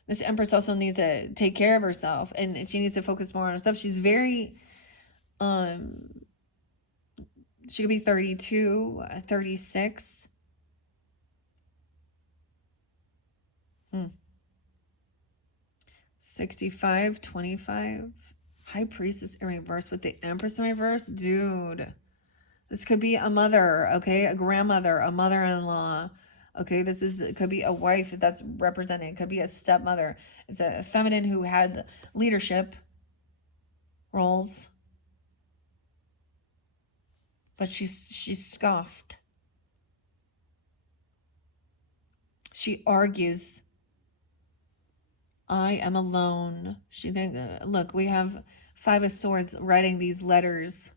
This Empress also needs to take care of herself and she needs to focus more on herself. She's very, she could be 32, 36. 65, 25. High Priestess in reverse with the Empress in reverse. Dude, this could be a mother, okay? A grandmother, a mother-in-law. Okay, it could be a wife that's represented. It could be a stepmother. It's a feminine who had leadership roles. But she's scoffed. She argues. I am alone. She thinks, look, we have Five of Swords writing these letters.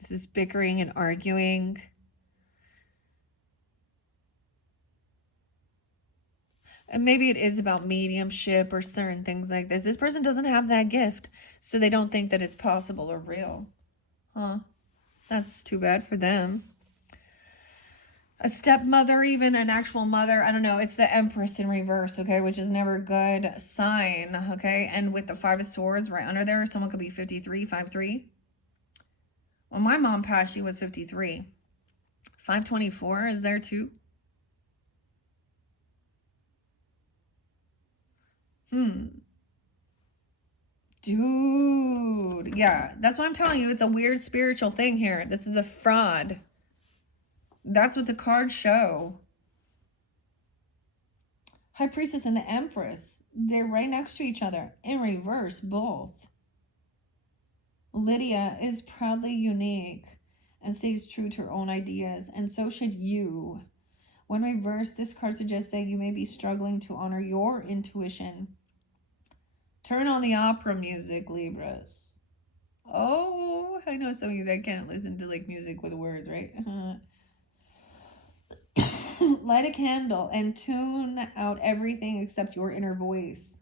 This is bickering and arguing. And maybe it is about mediumship or certain things like this. This person doesn't have that gift, so they don't think that it's possible or real. Huh? That's too bad for them. A stepmother, even an actual mother. I don't know. It's the Empress in reverse, okay, which is never a good sign, okay? And with the Five of Swords right under there, someone could be 53, 5'3". When my mom passed, she was 53. 524 is there too? Dude, yeah, that's what I'm telling you. It's a weird spiritual thing here. This is a fraud. That's what the cards show. High Priestess and the Empress. They're right next to each other. In reverse, both. Lydia is proudly unique and stays true to her own ideas, and so should you. When reversed, this card suggests that you may be struggling to honor your intuition. Turn on the opera music, Libras. Oh, I know some of you that can't listen to like music with words, right? Light a candle and tune out everything except your inner voice.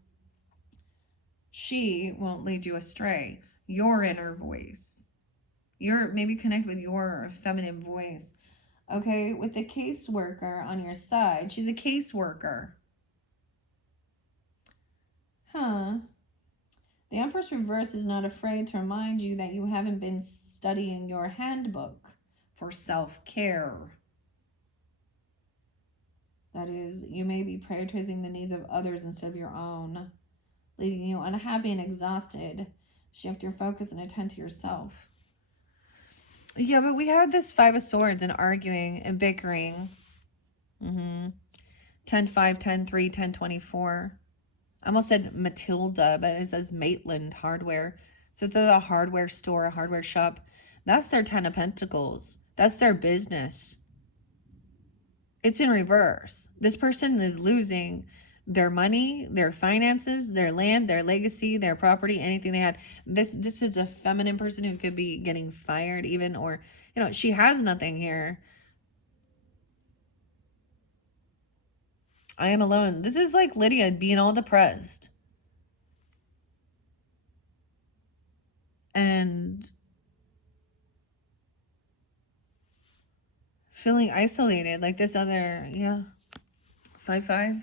She won't lead you astray. Your inner voice. Maybe connect with your feminine voice. Okay, with the caseworker on your side. She's a caseworker. Huh. The Empress Reverse is not afraid to remind you that you haven't been studying your handbook for self-care. That is, you may be prioritizing the needs of others instead of your own, leaving you unhappy and exhausted. Shift your focus and attend to yourself. Yeah, but we have this Five of Swords and arguing and bickering. 10-5, 10-3, 10-24. I almost said Matilda, but it says Maitland Hardware. So it's a hardware store, a hardware shop. That's their 10 of Pentacles. That's their business. It's in reverse. This person is losing their money, their finances, their land, their legacy, their property, anything they had. This is a feminine person who could be getting fired even, or, she has nothing here. I am alone. This is like Lydia being all depressed. And feeling isolated like this other, 5-5.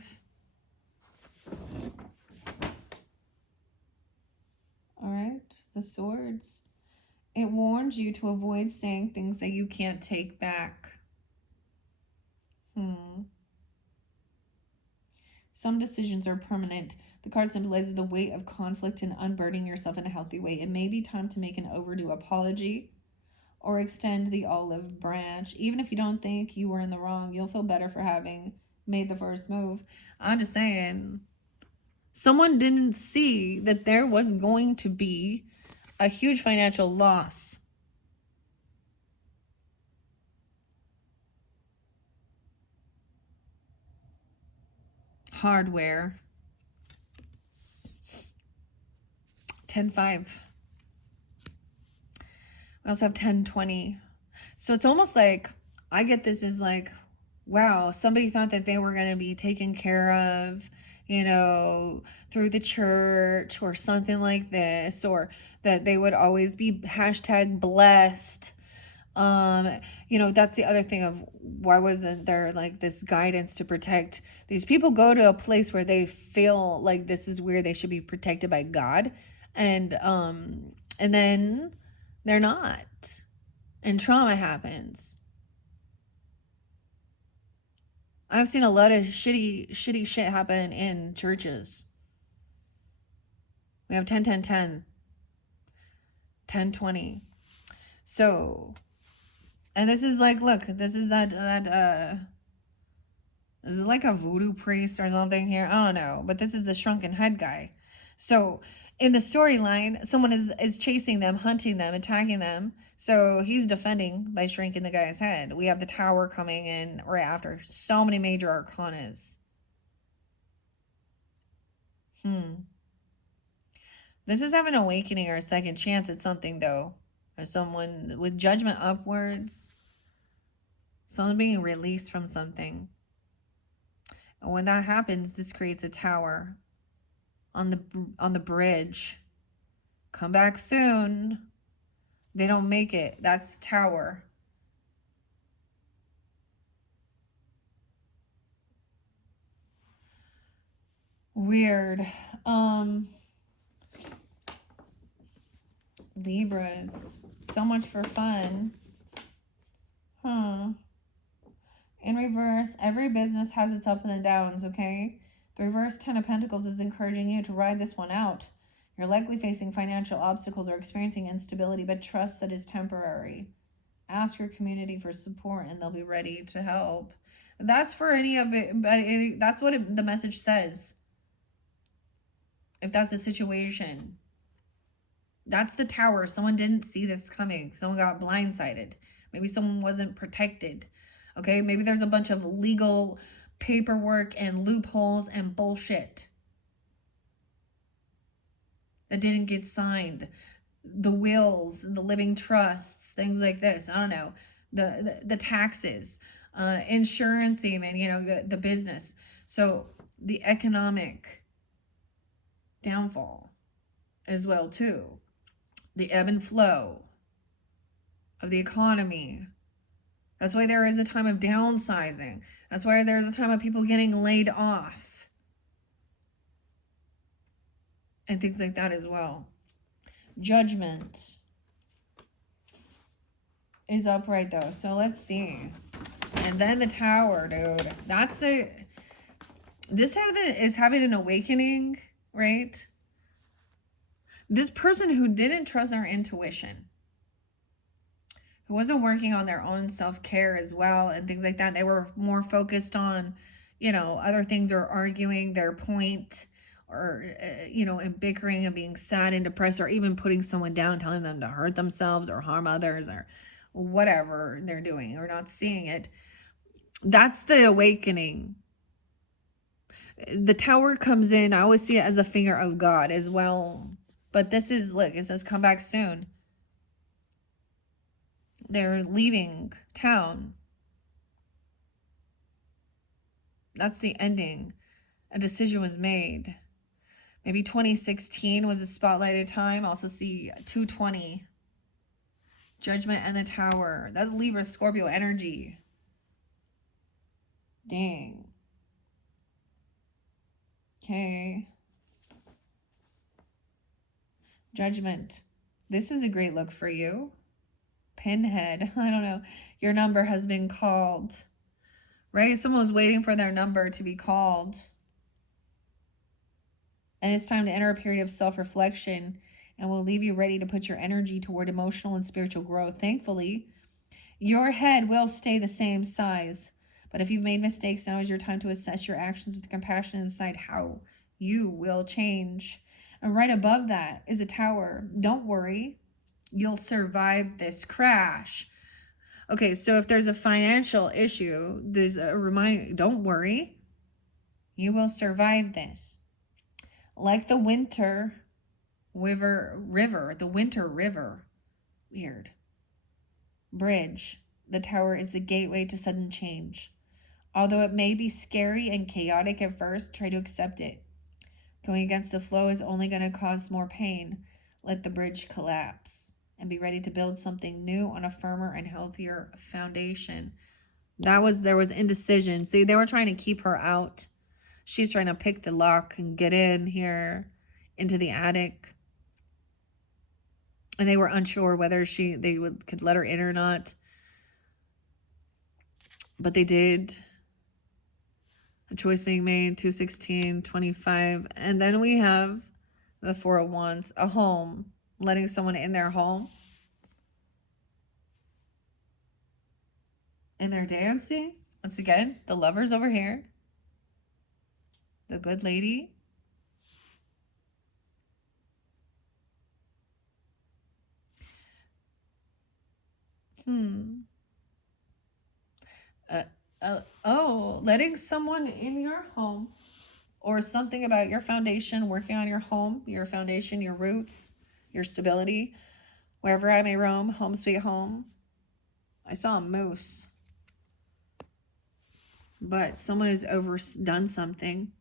All right, the Swords. It warns you to avoid saying things that you can't take back. Some decisions are permanent. The card symbolizes the weight of conflict and unburdening yourself in a healthy way. It may be time to make an overdue apology or extend the olive branch. Even if you don't think you were in the wrong, you'll feel better for having made the first move. I'm just saying, someone didn't see that there was going to be a huge financial loss. Hardware. 10-5. We also have 10-20. So it's almost like, I get this as like, wow, somebody thought that they were going to be taken care of, through the church or something like this, or that they would always be #blessed. That's the other thing of why wasn't there like this guidance to protect these people? Go to a place where they feel like this is where they should be protected by God, and then they're not, and trauma happens. I've seen a lot of shitty shit happen in churches. We have 10-10-10, 10-20. So, and this is like, look, this is this is like a voodoo priest or something here. I don't know, but this is the shrunken head guy. So in the storyline, someone is chasing them, hunting them, attacking them. So he's defending by shrinking the guy's head. We have the Tower coming in right after. So many major arcanas. This is having an awakening or a second chance at something, though. Or someone with judgment upwards. Someone being released from something. And when that happens, this creates a tower on the bridge. Come back soon. They don't make it. That's the tower. Weird. Libras. So much for fun. In reverse, every business has its ups and downs, okay? The reverse 10 of Pentacles is encouraging you to ride this one out. You're likely facing financial obstacles or experiencing instability, but trust that is temporary. Ask your community for support and they'll be ready to help. That's for any of it, but that's what the message says. If that's the situation. That's the Tower. Someone didn't see this coming. Someone got blindsided. Maybe someone wasn't protected. Okay, maybe there's a bunch of legal paperwork and loopholes and bullshit that didn't get signed. The wills, the living trusts, things like this. I don't know. The taxes, insurance even, you know, the business. So the economic downfall as well too. The ebb and flow of the economy. That's why there is a time of downsizing. That's why there is a time of people getting laid off. And things like that as well. Judgment is upright though. So let's see. And then the Tower, dude. That's it. This is having an awakening, right? This person who didn't trust their intuition, who wasn't working on their own self-care as well and things like that. They were more focused on, you know, other things, or arguing their point, or, you know, and bickering and being sad and depressed, or even putting someone down, telling them to hurt themselves or harm others or whatever they're doing or not seeing it. That's the awakening. The Tower comes in. I always see it as the finger of God as well. But this is, look, it says come back soon. They're leaving town. That's the ending. A decision was made. Maybe 2016 was a spotlighted time. Also see 220. Judgment and the Tower. That's Libra, Scorpio energy. Dang. Okay. Judgment. This is a great look for you. Pinhead. I don't know. Your number has been called. Right? Someone was waiting for their number to be called. And it's time to enter a period of self-reflection, and will leave you ready to put your energy toward emotional and spiritual growth. Thankfully, your head will stay the same size. But if you've made mistakes, now is your time to assess your actions with compassion and decide how you will change. And right above that is a Tower. Don't worry. You'll survive this crash. Okay, so if there's a financial issue, there's a reminder, don't worry. You will survive this. Like the winter river, the winter river. Weird. Bridge. The Tower is the gateway to sudden change. Although it may be scary and chaotic at first, try to accept it. Going against the flow is only going to cause more pain. Let the bridge collapse and be ready to build something new on a firmer and healthier foundation. There was indecision. See, they were trying to keep her out. She's trying to pick the lock and get in here into the attic. And they were unsure whether could let her in or not. But they did. A choice being made, 216, 25. And then we have the Four of Wands, a home, letting someone in their home. And they're dancing. Once again, the Lovers over here. The good lady. Letting someone in your home, or something about your foundation, working on your home, your foundation, your roots, your stability. Wherever I may roam, home sweet home. I saw a moose. But someone has overdone something.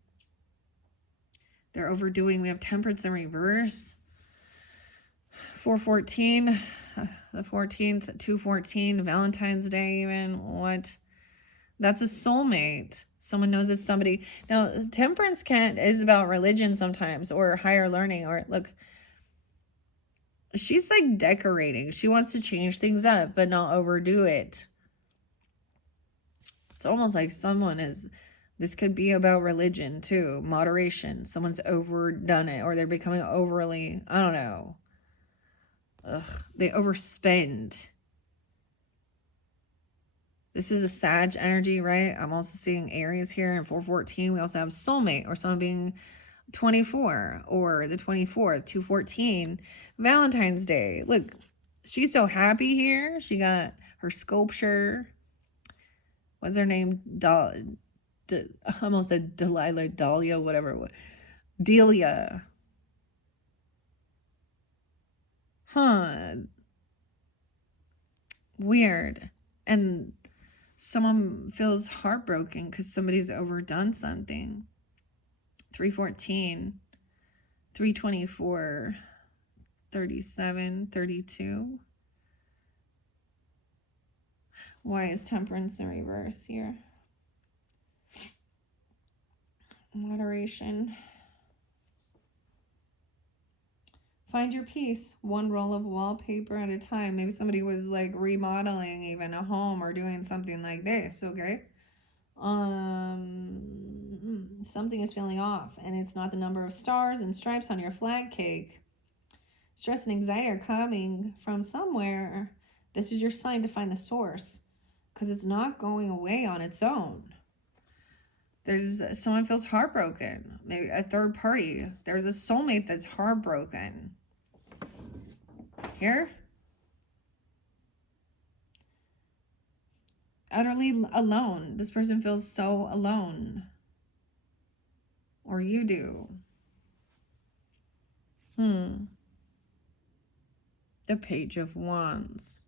They're overdoing. We have Temperance in reverse. 414, the 14th, 214, Valentine's Day even. What? That's a soulmate. Someone knows it's somebody. Now, Temperance is about religion sometimes, or higher learning, or look, she's like decorating. She wants to change things up, but not overdo it. It's almost like this could be about religion too, moderation. Someone's overdone it, or they're becoming overly, I don't know. They overspend. This is a Sag energy, right? I'm also seeing Aries here in 414. We also have soulmate, or someone being 24, or the 24th, 214. Valentine's Day. Look, she's so happy here. She got her sculpture. What's her name? Almost said Delilah, Dahlia, whatever. Delia. Huh. Weird. And someone feels heartbroken because somebody's overdone something. 314, 324, 37, 32. Why is temperance in reverse here? Moderation. Find your peace, one roll of wallpaper at a time. Maybe somebody was like remodeling even a home or doing something like this, okay? Something is feeling off, and it's not the number of stars and stripes on your flag cake. Stress and anxiety are coming from somewhere. This is your sign to find the source, because it's not going away on its own. Someone feels heartbroken, maybe a third party. There's a soulmate that's heartbroken. Here, utterly alone. This person feels so alone. Or you do. The Page of Wands.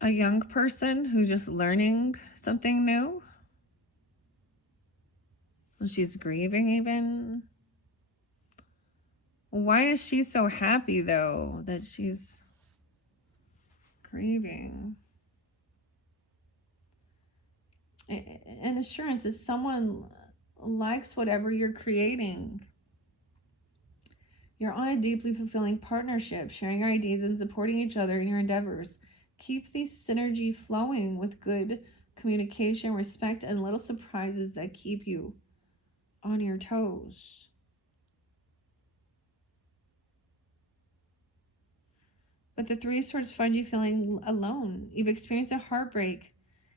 A young person who's just learning something new. She's grieving even. Why is she so happy though that she's grieving? An assurance is someone likes whatever you're creating. You're on a deeply fulfilling partnership, sharing your ideas and supporting each other in your endeavors. Keep the synergy flowing with good communication, respect, and little surprises that keep you on your toes. But the Three of Swords find you feeling alone. You've experienced a heartbreak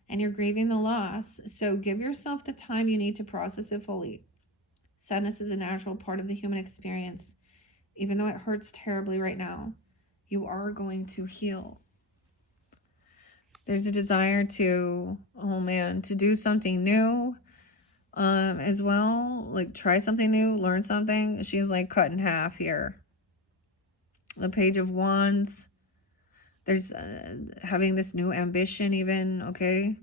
and you're grieving the loss. So give yourself the time you need to process it fully. Sadness is a natural part of the human experience. Even though it hurts terribly right now, you are going to heal. There's a desire to do something new as well. Like try something new, learn something. She's like cut in half here. The Page of Wands. There's having this new ambition even, okay?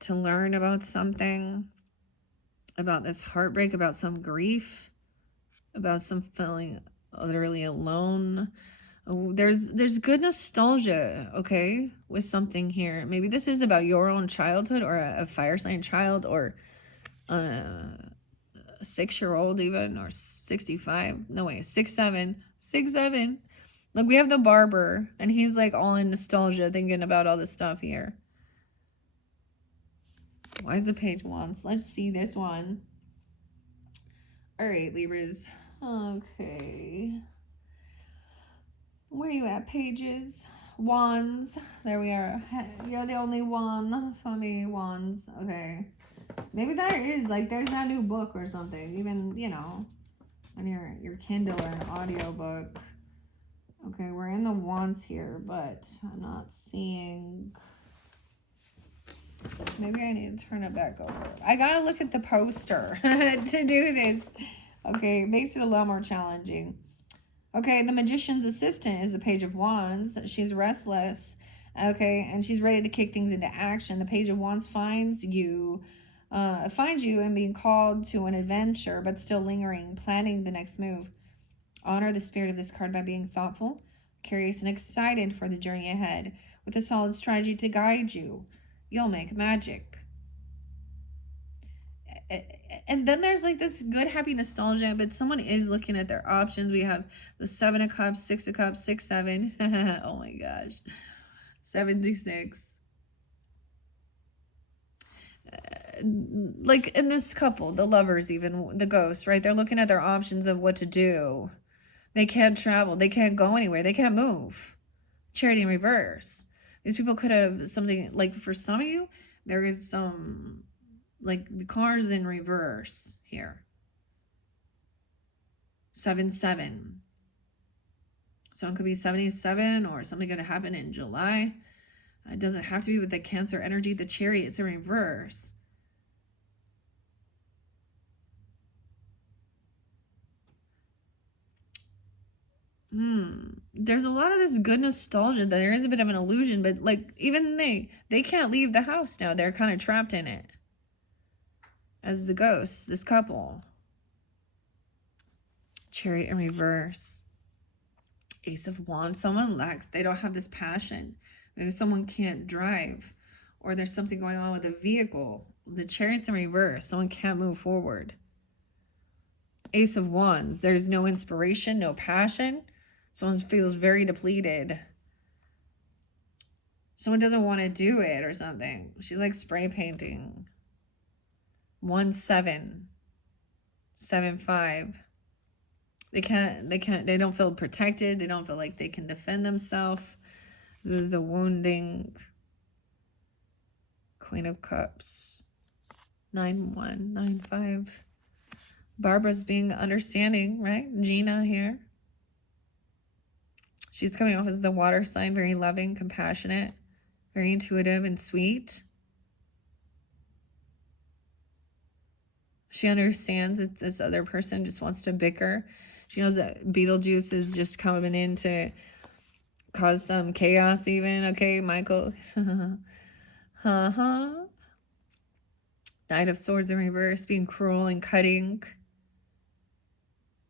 To learn about something, about this heartbreak, about some grief, about some feeling literally alone. There's good nostalgia, okay, with something here. Maybe this is about your own childhood, or a fire sign child, or a 6-year-old even, or 65. No way, 6'7". Look, we have the barber, and he's like all in nostalgia, thinking about all this stuff here. Why is the Page of Wands? Let's see this one. All right, Libras. Okay. Where are you at, Pages? Wands. There we are. You're the only one for me, Wands. Okay. Maybe there is, like, there's that new book or something. Even, you know, on your Kindle or an audio book. Okay, we're in the Wands here, but I'm not seeing... Maybe I need to turn it back over. I gotta look at the poster to do this. Okay, it makes it a lot more challenging. Okay, the Magician's assistant is the Page of Wands. She's restless, okay, and she's ready to kick things into action. The Page of Wands finds you and being called to an adventure, but still lingering, planning the next move. Honor the spirit of this card by being thoughtful, curious, and excited for the journey ahead. With a solid strategy to guide you, you'll make magic. And then there's like this good, happy nostalgia, but someone is looking at their options. We have the 7 of Cups, 6 of Cups, 6, 7. Oh my gosh. 76. Like in this couple, the lovers, even the ghost, right? They're looking at their options of what to do. They can't travel. They can't go anywhere. They can't move. Charity in reverse. These people could have something, like for some of you, there is some, like the car's in reverse here. 7, 7. Someone could be 77 or something going to happen in July. It doesn't have to be with the Cancer energy. The Chariot's in reverse. There's a lot of this good nostalgia. There is a bit of an illusion, but like even they can't leave the house now. They're kind of trapped in it. As the ghosts, this couple. Chariot in reverse. Ace of Wands. Someone lacks, they don't have this passion. Maybe someone can't drive, or there's something going on with a vehicle. The Chariot's in reverse. Someone can't move forward. Ace of Wands. There's no inspiration, no passion. Someone feels very depleted. Someone doesn't want to do it or something. She's like spray painting. 1, 7. 7, 5. They don't feel protected. They don't feel like they can defend themselves. This is a wounding. Queen of Cups. 9, 1, 9, 5. Barbara's being understanding, right? Gina here. She's coming off as the water sign, very loving, compassionate, very intuitive and sweet. She understands that this other person just wants to bicker. She knows that Beetlejuice is just coming in to cause some chaos even. Okay, Michael. Knight of Swords in reverse, being cruel and cutting.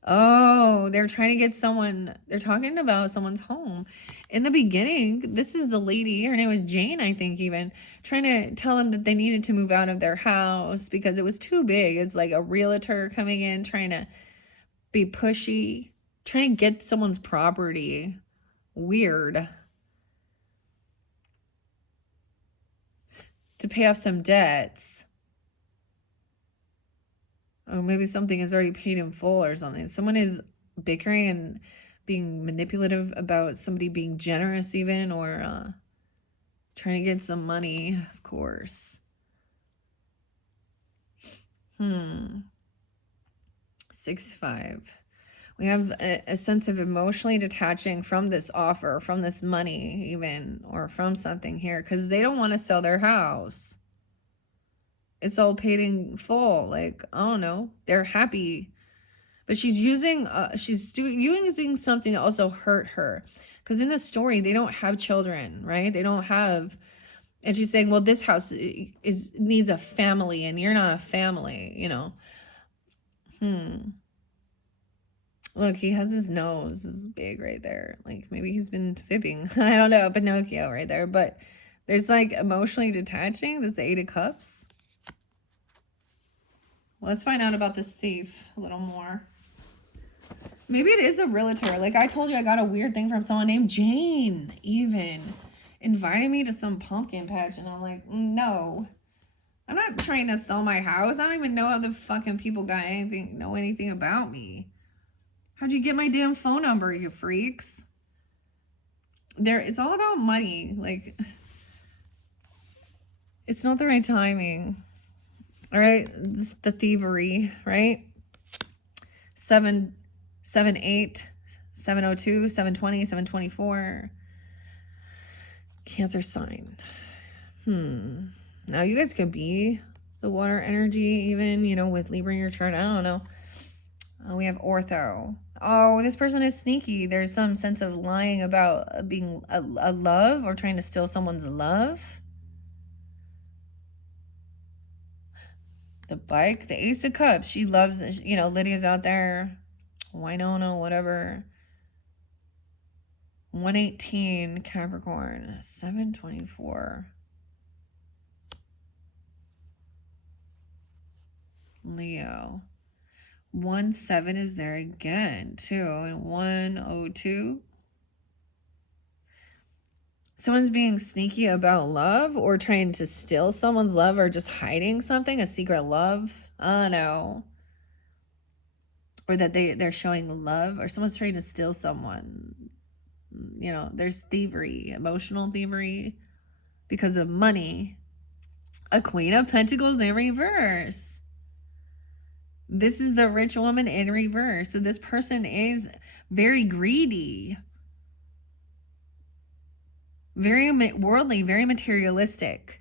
Oh, they're trying to get someone, they're talking about someone's home. In the beginning, this is the lady, her name was Jane, I think even, trying to tell them that they needed to move out of their house because it was too big. It's like a realtor coming in, trying to be pushy, trying to get someone's property. Weird. To pay off some debts. Oh, maybe something is already paid in full or something. Someone is bickering and being manipulative about somebody being generous even, or trying to get some money, of course. 6, 5. We have a sense of emotionally detaching from this offer, from this money even, or from something here, because they don't want to sell their house. It's all paid in full. Like, I don't know. They're happy. But she's using something to also hurt her. Because in the story, they don't have children, right? They don't have... And she's saying, well, this house needs a family, and you're not a family, you know. Look, he has his nose. This is big right there. Like, maybe he's been fibbing. I don't know. Pinocchio right there. But there's, like, emotionally detaching. This is the 8 of Cups. Let's find out about this thief a little more. Maybe it is a realtor. Like I told you, I got a weird thing from someone named Jane, even. Inviting me to some pumpkin patch. And I'm like, no. I'm not trying to sell my house. I don't even know how the fucking people know anything about me. How'd you get my damn phone number, you freaks? It's all about money. Like, it's not the right timing. All right, this, the thievery, right? 7, 7, 8, 702, 720, 724. Cancer sign. Now you guys could be the water energy even, you know, with Libra in your chart. I don't know. We have ortho. Oh, this person is sneaky. There's some sense of lying about being a love or trying to steal someone's love. The bike, the Ace of Cups. She loves, you know, Lydia's out there. Winona, whatever. 118, Capricorn. 724. Leo. 1-7 is there again, too. And 102. Someone's being sneaky about love or trying to steal someone's love or just hiding something, a secret love. I don't know. Or that they're showing love, or someone's trying to steal someone. You know, there's thievery, emotional thievery because of money. A Queen of Pentacles in reverse. This is the rich woman in reverse. So this person is very greedy, very worldly, very materialistic.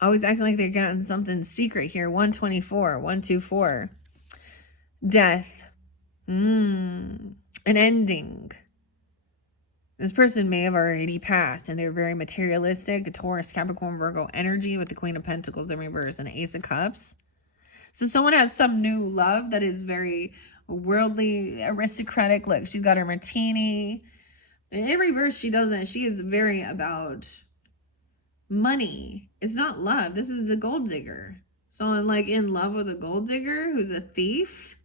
Always acting like they're getting something secret here. 124, 124. Death. An ending. This person may have already passed, and they're very materialistic. Taurus, Capricorn, Virgo energy with the Queen of Pentacles in reverse and Ace of Cups. So someone has some new love that is very worldly, aristocratic. Look, she's got her martini. In reverse, she doesn't. She is very about money. It's not love. This is the gold digger. So I'm like in love with a gold digger who's a thief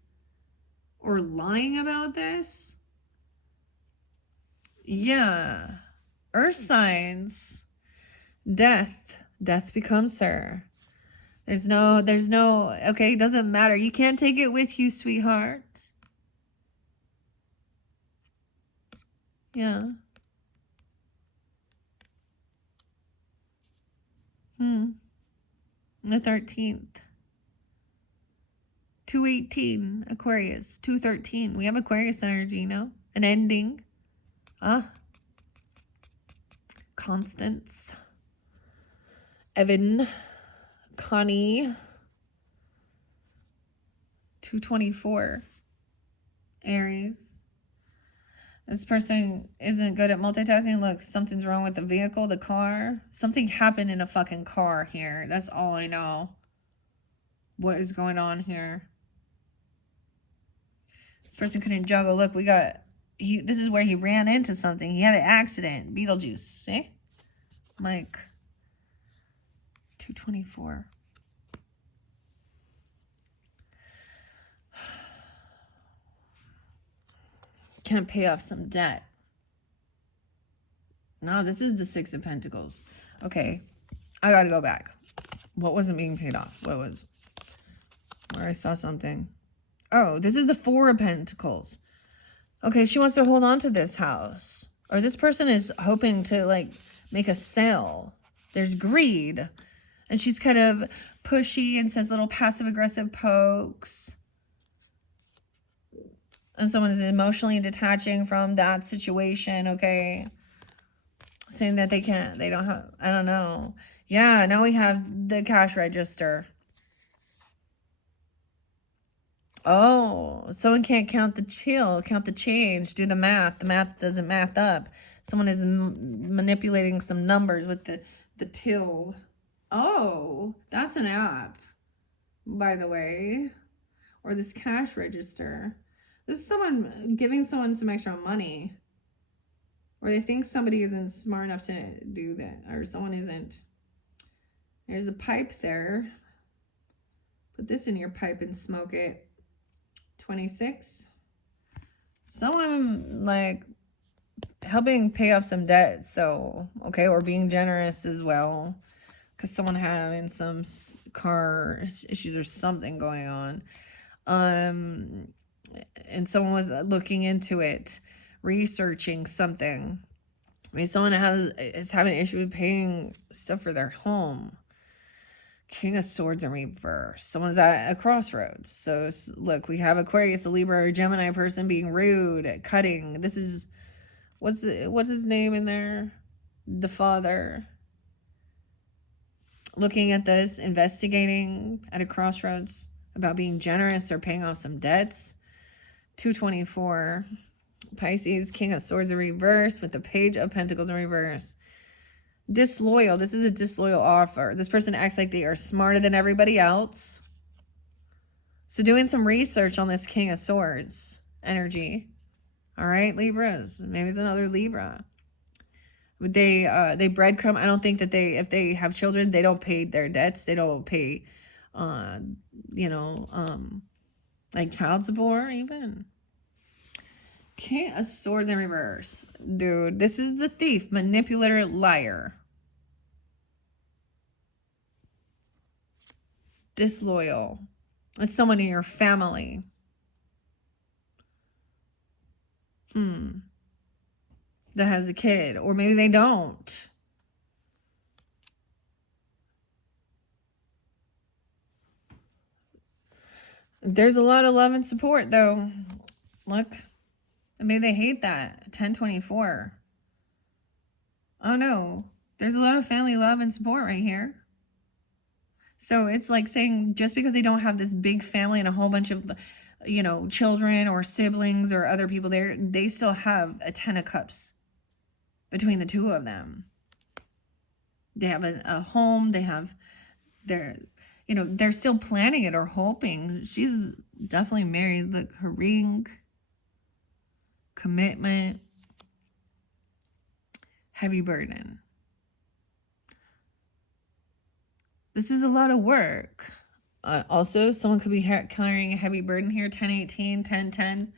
or lying about this. Yeah. Earth signs. Death. Death becomes her. There's no, okay, it doesn't matter. You can't take it with you, sweetheart. Yeah. The 13th. 218, Aquarius. 213. We have Aquarius energy, no? An ending. Constance. Evan. Connie. 224. Aries. This person isn't good at multitasking. Look, something's wrong with the vehicle, the car. Something happened in a fucking car here. That's all I know. What is going on here? This person couldn't juggle. Look, this is where he ran into something. He had an accident. Beetlejuice. See? Mike. 224. Can't pay off some debt. No, this is the Six of Pentacles. Okay, I gotta go back. What wasn't being paid off? What was? Where I saw something. Oh, this is the Four of Pentacles. Okay, she wants to hold on to this house. Or this person is hoping to, like, make a sale. There's greed. And she's kind of pushy and says little passive-aggressive pokes. And someone is emotionally detaching from that situation, okay? Saying that they don't have, I don't know. Yeah, now we have the cash register. Oh, someone can't count the change, do the math. The math doesn't math up. Someone is manipulating some numbers with the till. Oh, that's an app, by the way. Or this cash register. This is someone giving someone some extra money. Or they think somebody isn't smart enough to do that. Or someone isn't. There's a pipe there. Put this in your pipe and smoke it. 26. Someone, like, helping pay off some debt. So, okay. Or being generous as well. Because someone having some car issues or something going on. And someone was looking into it, researching something. I mean, someone is having an issue with paying stuff for their home. King of Swords in reverse. Someone's at a crossroads. So, look, we have Aquarius, a Libra, or Gemini person being rude, cutting. This is, what's his name in there? The father. Looking at this, investigating at a crossroads about being generous or paying off some debts. 224. Pisces, King of Swords in reverse with the Page of Pentacles in reverse. Disloyal. This is a disloyal offer. This person acts like they are smarter than everybody else. So doing some research on this King of Swords energy. All right, Libras. Maybe it's another Libra. They breadcrumb. I don't think that if they have children, they don't pay their debts. They don't pay, uh, you know, like child support even. Okay, a sword in reverse. Dude, this is the thief, manipulator, liar. Disloyal. It's someone in your family. That has a kid. Or maybe they don't. There's a lot of love and support, though. Look. Maybe they hate that. 1024. Oh, no. There's a lot of family love and support right here. So it's like saying just because they don't have this big family and a whole bunch of, you know, children or siblings or other people there, they still have a 10 of cups between the two of them. They have a home. They have their, you know, they're still planning it or hoping. She's definitely married. Look, her ring, commitment, heavy burden. This is a lot of work. Also, someone could be carrying a heavy burden here. 1018, 1010,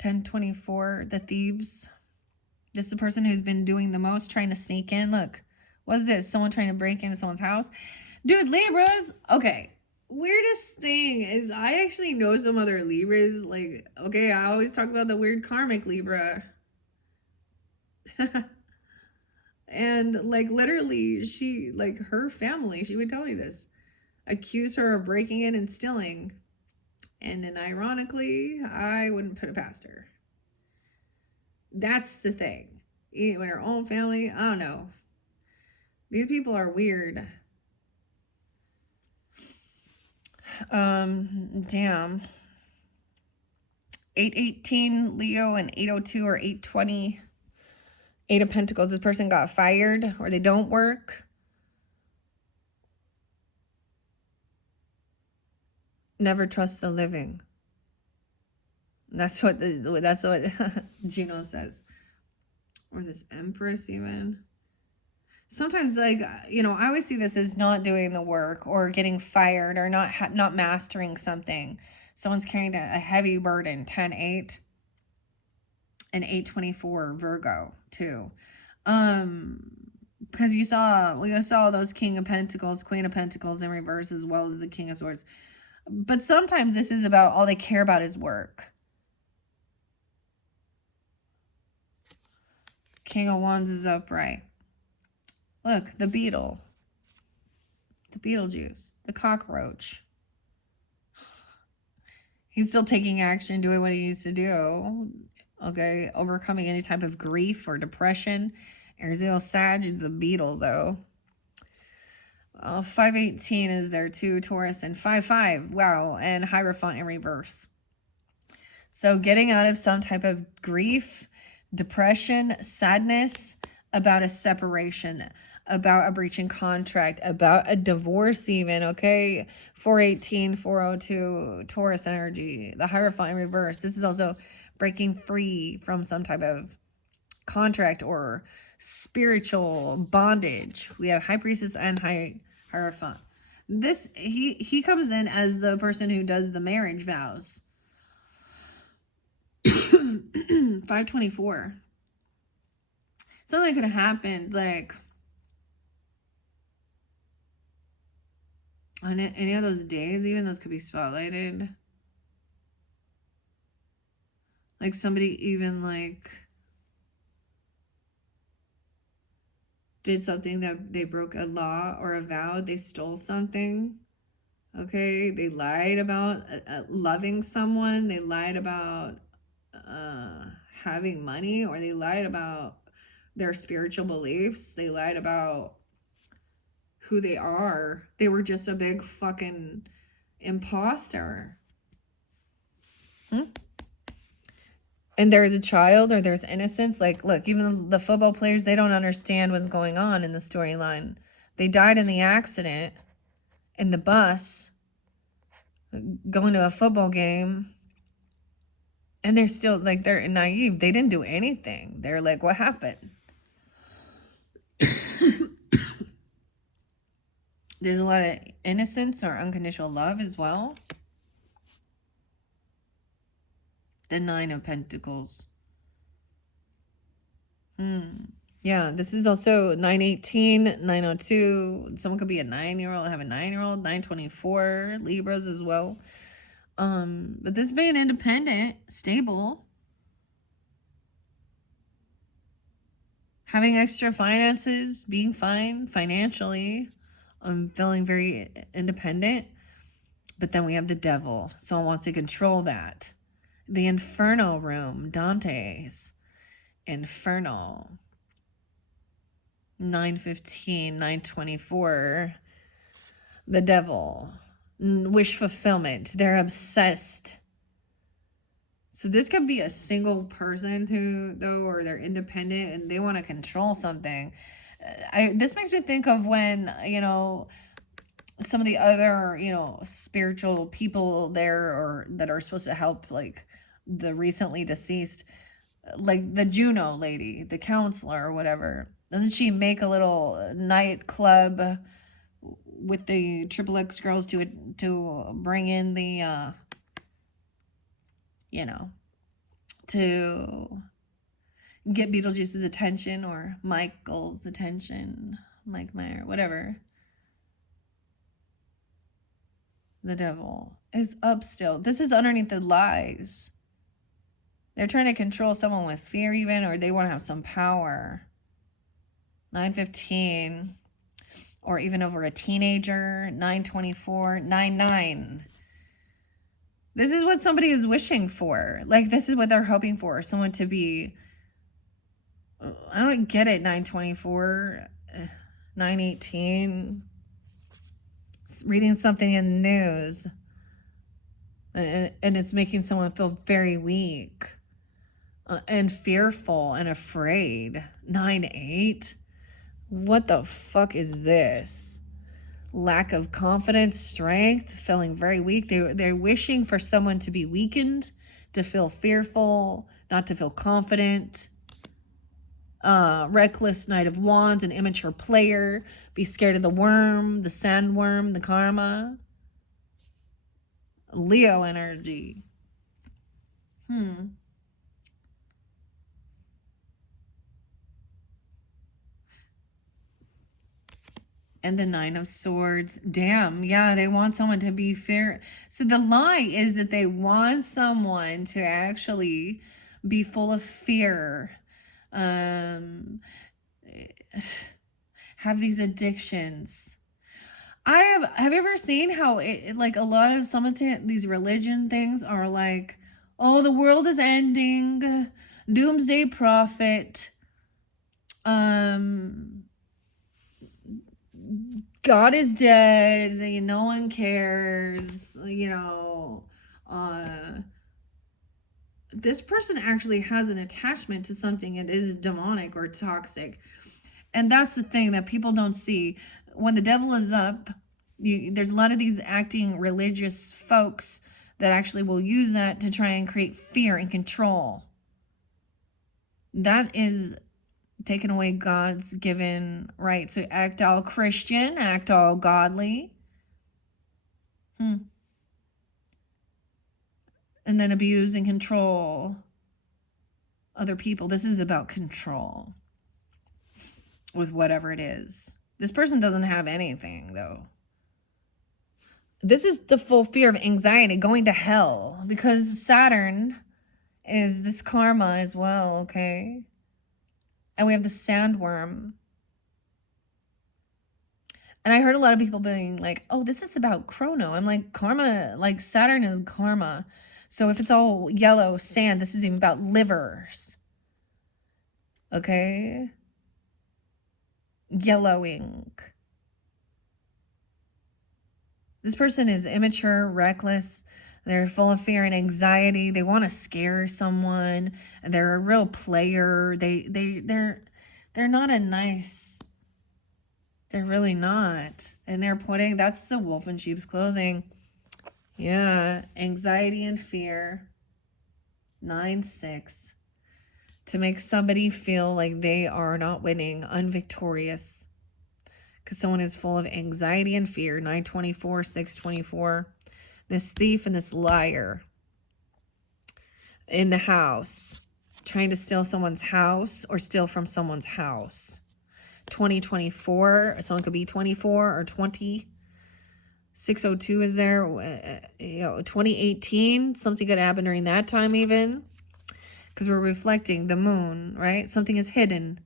1024, the thieves. This is the person who's been doing the most, trying to sneak in. Look, what is this? Someone trying to break into someone's house? Dude, Libras. Okay. Weirdest thing is I actually know some other Libras. Like, okay, I always talk about the weird karmic Libra. And like literally she, like her family, she would tell me this, accuse her of breaking in and stealing. And then ironically, I wouldn't put it past her. That's the thing. When her own family, I don't know. These people are weird. Damn. 818 Leo and 802 or 820. 8 of Pentacles. This person got fired or they don't work. Never trust the living. That's what Juno says. Or this Empress even. Sometimes, like, you know, I always see this as not doing the work or getting fired or not mastering something. Someone's carrying a heavy burden. 10-8 and 824 Virgo too. Because we saw those King of Pentacles, Queen of Pentacles in reverse, as well as the King of Swords. But sometimes this is about all they care about is work. King of Wands is upright. Look, the beetle. The Beetlejuice. The cockroach. He's still taking action, doing what he needs to do. Okay, overcoming any type of grief or depression. Arizal Sag is the beetle, though. 518 is there too, Taurus, and 5-5. Wow, and Hierophant in reverse. So getting out of some type of grief, depression, sadness about a separation, about a breaching contract, about a divorce even, okay? 418, 402, Taurus energy, the Hierophant in reverse. This is also breaking free from some type of contract or spiritual bondage. We have High Priestess and Hierophant. This, he comes in as the person who does the marriage vows. 524. Something could have happened, like, on any of those days, even those could be spotlighted. Like somebody even like did something that they broke a law or a vow. They stole something. Okay, they lied about loving someone. They lied about having money, or they lied about their spiritual beliefs. They lied about who they are. They were just a big fucking imposter. And there's a child or there's innocence. Like, look, even the football players, they don't understand what's going on in the storyline. They died in the accident in the bus going to a football game. And they're still, like, they're naive. They didn't do anything. They're like, what happened? There's a lot of innocence or unconditional love as well. The Nine of Pentacles. Yeah, this is also 918, 902. Someone could be a 9-year-old, have a 9-year-old, 924, Libras as well. But this being independent, stable, having extra finances, being fine financially, feeling very independent. But then we have the devil. Someone wants to control that. The Inferno room, Dante's Inferno. 915, 924. The devil. Wish fulfillment. They're obsessed. So this could be a single person who, though, or they're independent and they want to control something. This makes me think of when, you know, some of the other, you know, spiritual people there or that are supposed to help, like the recently deceased, like the Juno lady, the counselor or whatever. Doesn't she make a little nightclub with the Triple X girls to bring in the, you know, to get Beetlejuice's attention or Michael's attention, Mike Meyer, whatever. The devil is up still. This is underneath the lies. They're trying to control someone with fear even, or they want to have some power. 915, or even over a teenager. 924, 99. This is what somebody is wishing for. Like, this is what they're hoping for. Someone to be, I don't get it, 924, 918. Reading something in the news. And it's making someone feel very weak. And fearful and afraid. 9-8. What the fuck is this? Lack of confidence, strength, feeling very weak. They're wishing for someone to be weakened, to feel fearful, not to feel confident. Reckless, Knight of Wands, an immature player. Be scared of the worm, the sandworm, the karma. Leo energy. And the Nine of Swords. Damn, yeah, they want someone to be fair. So the lie is that they want someone to actually be full of fear. Have these addictions. Have you ever seen how it like a lot of some of these religion things are like, oh, the world is ending, doomsday prophet, God is dead, no one cares, you know, this person actually has an attachment to something that is demonic or toxic. And that's the thing that people don't see. When the devil is up, there's a lot of these acting religious folks that actually will use that to try and create fear and control. That is taking away God's given right to act all Christian, act all godly. And then abuse and control other people. This is about control with whatever it is. This person doesn't have anything, though. This is the full fear of anxiety, going to hell, because Saturn is this karma as well, okay? And we have the sandworm. And I heard a lot of people being like, oh, this is about chrono. I'm like, karma, like Saturn is karma. So if it's all yellow sand, this is even about livers. Okay? Yellowing. This person is immature, reckless. They're full of fear and anxiety. They want to scare someone. They're a real player. They're not a nice. They're really not. And they're putting, that's the wolf in sheep's clothing. Yeah, anxiety and fear. 9-6. To make somebody feel like they are not winning, unvictorious. because someone is full of anxiety and fear. 924, 624. This thief and this liar in the house, trying to steal someone's house or steal from someone's house. 2024, someone could be 24 or 20. 602 is there. 2018, something could happen during that time even. Because we're reflecting the moon, right? Something is hidden.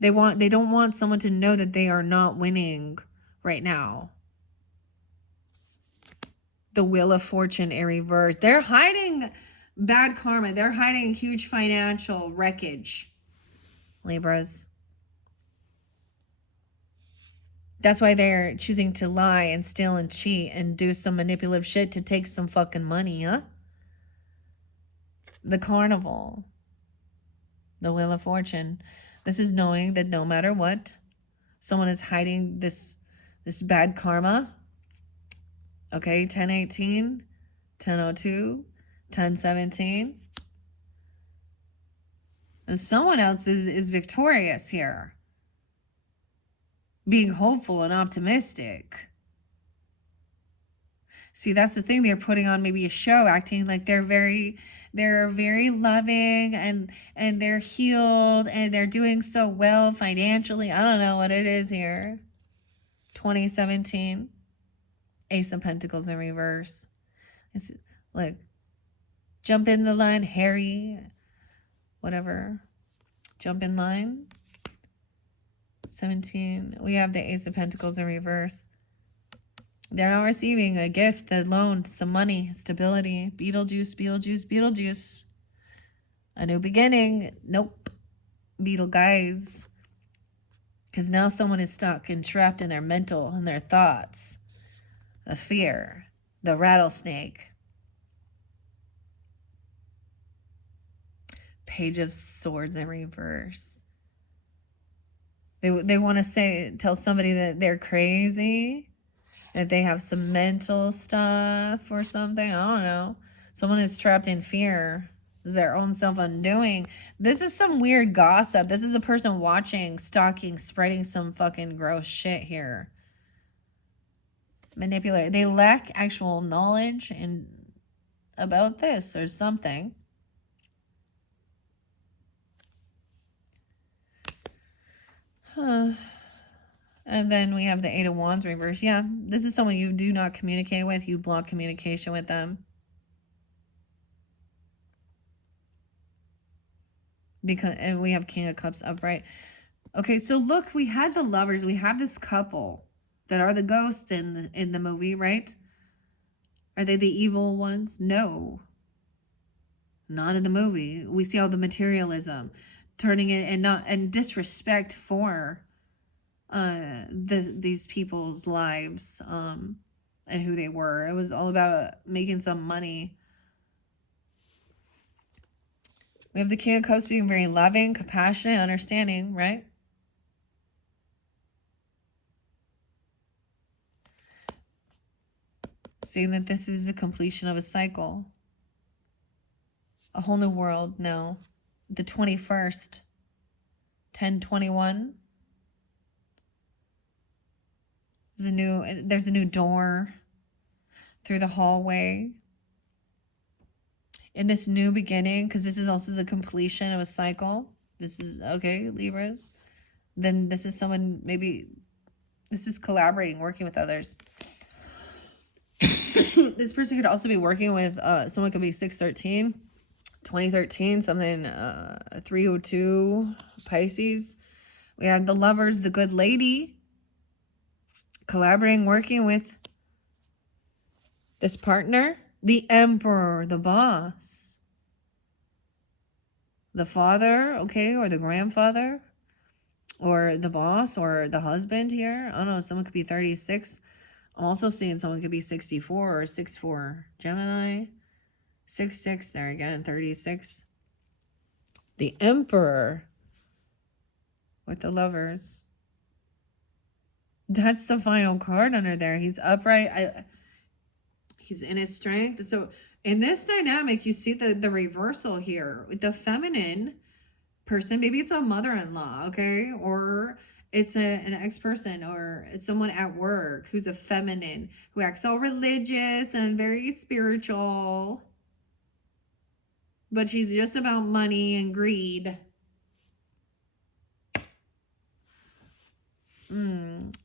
They don't want someone to know that they are not winning right now. The Wheel of Fortune in reverse. They're hiding bad karma. They're hiding huge financial wreckage, Libras. That's why they're choosing to lie and steal and cheat and do some manipulative shit to take some fucking money, huh? The Carnival. The Wheel of Fortune. This is knowing that no matter what, someone is hiding this bad karma. Okay, 1018, 1002, 1017. And someone else is victorious here. Being hopeful and optimistic. See, that's the thing. They're putting on maybe a show, acting like they're very loving and they're healed and they're doing so well financially. I don't know what it is here. 2017. Ace of Pentacles in reverse. Look, jump in the line, Harry, whatever. Jump in line. 17. We have the Ace of Pentacles in reverse. They're not receiving a gift, a loan, some money, stability. Beetlejuice, Beetlejuice, Beetlejuice. A new beginning. Nope. Beetle guys. Because now someone is stuck and trapped in their mental and their thoughts. The fear. The rattlesnake. Page of Swords in reverse. They want to tell somebody that they're crazy, that they have some mental stuff or something. I don't know. Someone is trapped in fear. Is their own self-undoing. This is some weird gossip. This is a person watching, stalking, spreading some fucking gross shit here. Manipulate. They lack actual knowledge about this or something. And then we have the Eight of Wands reverse. Yeah, this is someone you do not communicate with. You block communication with them. And we have King of Cups upright. Okay, so look, we had the Lovers. We have this couple that are the ghosts in the movie, right? Are they the evil ones? No. Not in the movie. We see all the materialism, turning it and disrespect for these people's lives and who they were. It was all about making some money. We have the King of Cups being very loving, compassionate, understanding, right? Saying that this is the completion of a cycle. A whole new world now. The 21st. 1021. There's a new door through the hallway. In this new beginning, because this is also the completion of a cycle. This is, okay, Libras. Then this is someone, maybe, this is collaborating, working with others. This person could also be working with, someone could be 613, 2013, something, 302, Pisces. We have the Lovers, the Good Lady. Collaborating, working with this partner. The Emperor, the boss. The father, okay, or the grandfather. Or the boss, or the husband here. I don't know, someone could be 36. I'm also seeing someone could be 64 or 64. Gemini. 66, there again, 36. The Emperor. With the Lovers. That's the final card under there. He's upright. He's in his strength. So in this dynamic, you see the reversal here with the feminine person. Maybe it's a mother-in-law, okay? Or It's an ex-person or someone at work who's a feminine, who acts all religious and very spiritual. But she's just about money and greed.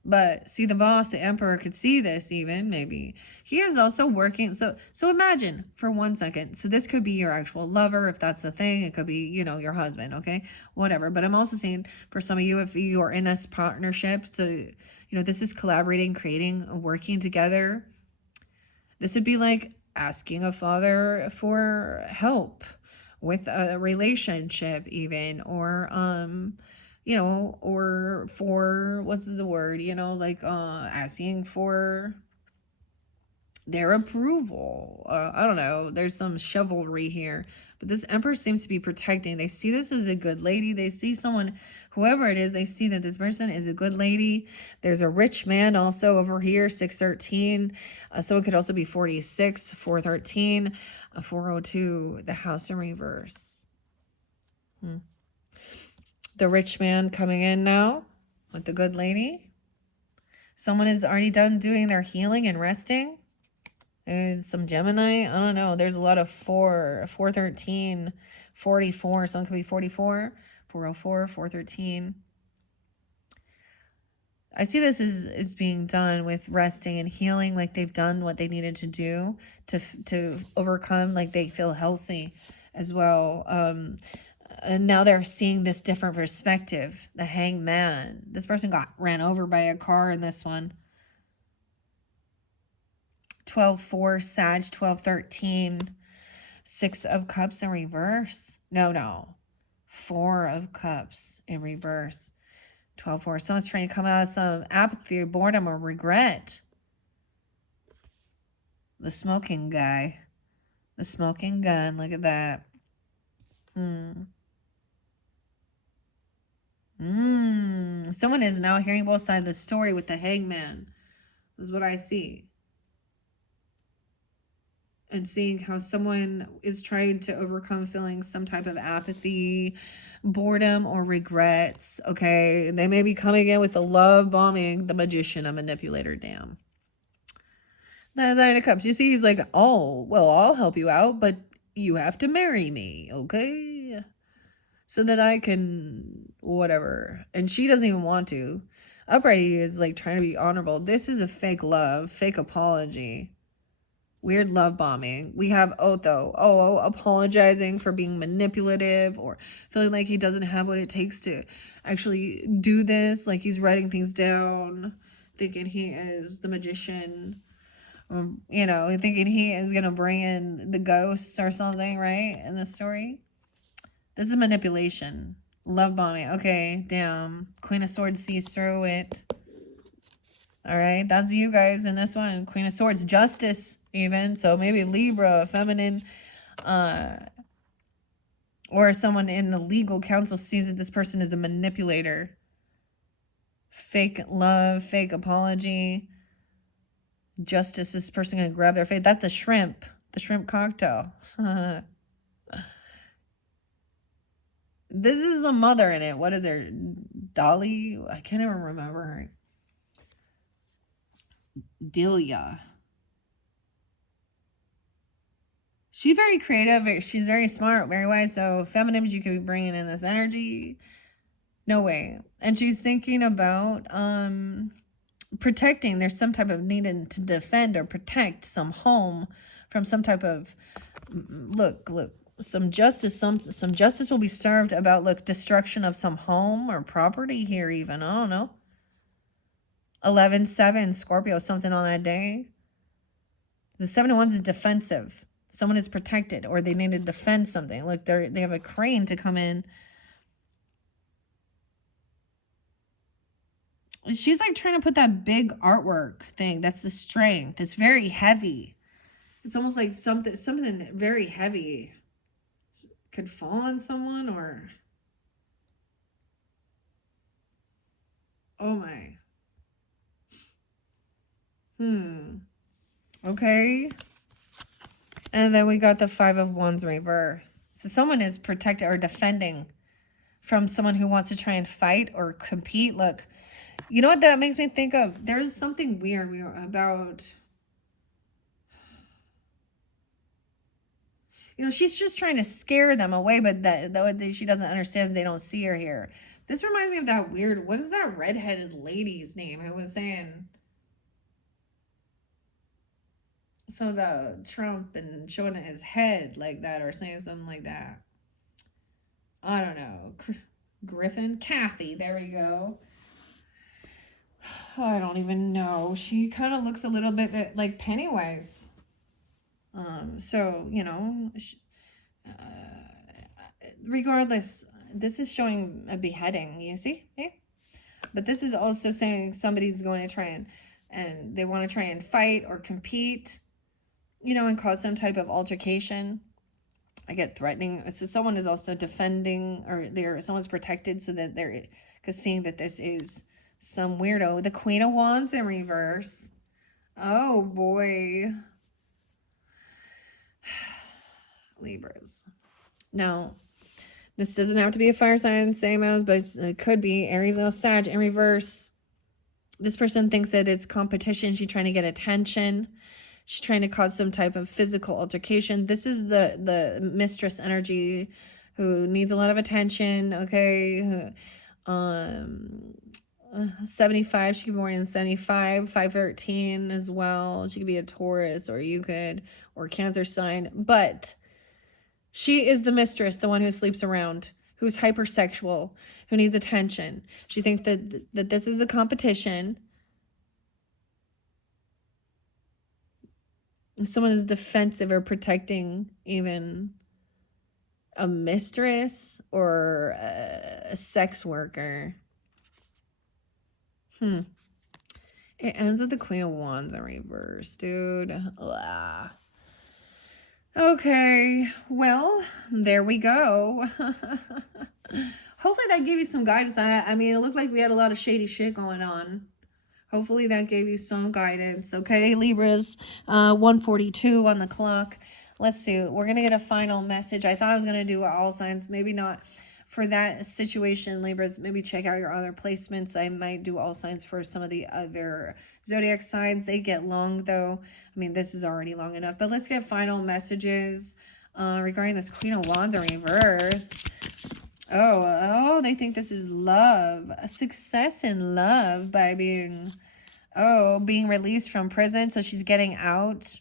But see, the boss, the emperor, could see this even, maybe. He is also working. So imagine for 1 second. So this could be your actual lover, if that's the thing. It could be, you know, your husband, okay? Whatever. But I'm also saying for some of you, if you are in a partnership, to, you know, this is collaborating, creating, working together. This would be like asking a father for help with a relationship even, or you know, or for, what's the word, you know, like asking for their approval. I don't know, there's some chivalry here, but this emperor seems to be protecting. They see this as a good lady. They see someone, whoever it is, they see that this person is a good lady. There's a rich man also over here, 613. So it could also be 46, 413, 402, the house in reverse. The rich man coming in now with the good lady. Someone is already done doing their healing and resting. And some Gemini, I don't know. There's a lot of 413, 44. Some could be 44, 404, 413. I see this is being done with resting and healing, like they've done what they needed to do to overcome, like they feel healthy as well. And now they're seeing this different perspective. The Hanged Man. This person got ran over by a car in this one. 12-4, Sag, 12-13. 6 of Cups in reverse. No. 4 of Cups in reverse. 12-4. Someone's trying to come out of some apathy, boredom, or regret. The smoking guy. The smoking gun. Look at that. Someone is now hearing both sides of the story with the hangman. This is what I see. And seeing how someone is trying to overcome feeling some type of apathy, boredom, or regrets. Okay, they may be coming in with the love bombing, the magician, a manipulator. Damn. The Nine of Cups. You see, he's like, oh, well, I'll help you out, but you have to marry me, okay? So that I can, whatever. And she doesn't even want to. Upright is like trying to be honorable. This is a fake love, fake apology. Weird love bombing. We have Otho. Apologizing for being manipulative or feeling like he doesn't have what it takes to actually do this. Like he's writing things down, thinking he is the magician. You know, thinking he is going to bring in the ghosts or something, right? In the story. This is manipulation. Love bombing. Okay, damn. Queen of Swords sees through it. All right, that's you guys in this one. Queen of Swords, justice even. So maybe Libra, feminine, or someone in the legal council sees that this person is a manipulator. Fake love, fake apology. Justice, this person going to grab their face. That's the shrimp cocktail. This is the mother in it. What is her? Dolly? I can't even remember her. Delia. She's very creative. She's very smart, very wise. So feminims, you could be bringing in this energy. No way. And she's thinking about protecting. There's some type of needing to defend or protect some home from some type of, look, some justice. Some justice will be served about, look, destruction of some home or property here even. I don't know. 11-7, Scorpio, something on that day. The 7 of Wands is defensive. Someone is protected or they need to defend something. Look, they have a crane to come in. She's like trying to put that big artwork thing. That's the strength. It's very heavy. It's almost like something very heavy could fall on someone or... Oh my. Okay. And then we got the 5 of Wands reverse. So someone is protected or defending from someone who wants to try and fight or compete. Look, you know what that makes me think of? There's something weird about, you know, she's just trying to scare them away, but that she doesn't understand they don't see her here. This reminds me of that weird, what is that redheaded lady's name who was saying something about Trump and showing his head like that or saying something like that? I don't know. Griffin? Kathy, there we go. I don't even know. She kind of looks a little bit like Pennywise. So, you know, regardless, this is showing a beheading, you see? Yeah. But this is also saying somebody's going to try and they want to try and fight or compete, you know, and cause some type of altercation. I get threatening. So someone is also defending, or someone's protected so that they're, because seeing that this is some weirdo. The Queen of Wands in reverse. Oh boy. Libras. Now, this doesn't have to be a fire sign, same as, but it could be Aries or Sag in reverse. This person thinks that it's competition. She's trying to get attention. She's trying to cause some type of physical altercation. This is the mistress energy who needs a lot of attention, okay? 75, she could be born in 75, 513 as well. She could be a Taurus, or Cancer sign. But she is the mistress, the one who sleeps around, who's hypersexual, who needs attention. She thinks that this is a competition. Someone is defensive or protecting even a mistress or a sex worker. It ends with the Queen of Wands in reverse, dude. Ugh. Okay, well, there we go. Hopefully that gave you some guidance. I mean, it looked like we had a lot of shady shit going on. Hopefully that gave you some guidance. Okay, Libras, 1:42 on the clock. Let's see. We're going to get a final message. I thought I was going to do all signs. Maybe not for that situation, Libras. Maybe check out your other placements. I might do all signs for some of the other zodiac signs. They get long, though. I mean, this is already long enough. But let's get final messages regarding this Queen of Wands in reverse. Oh, they think this is love. A success in love by being released from prison. So she's getting out.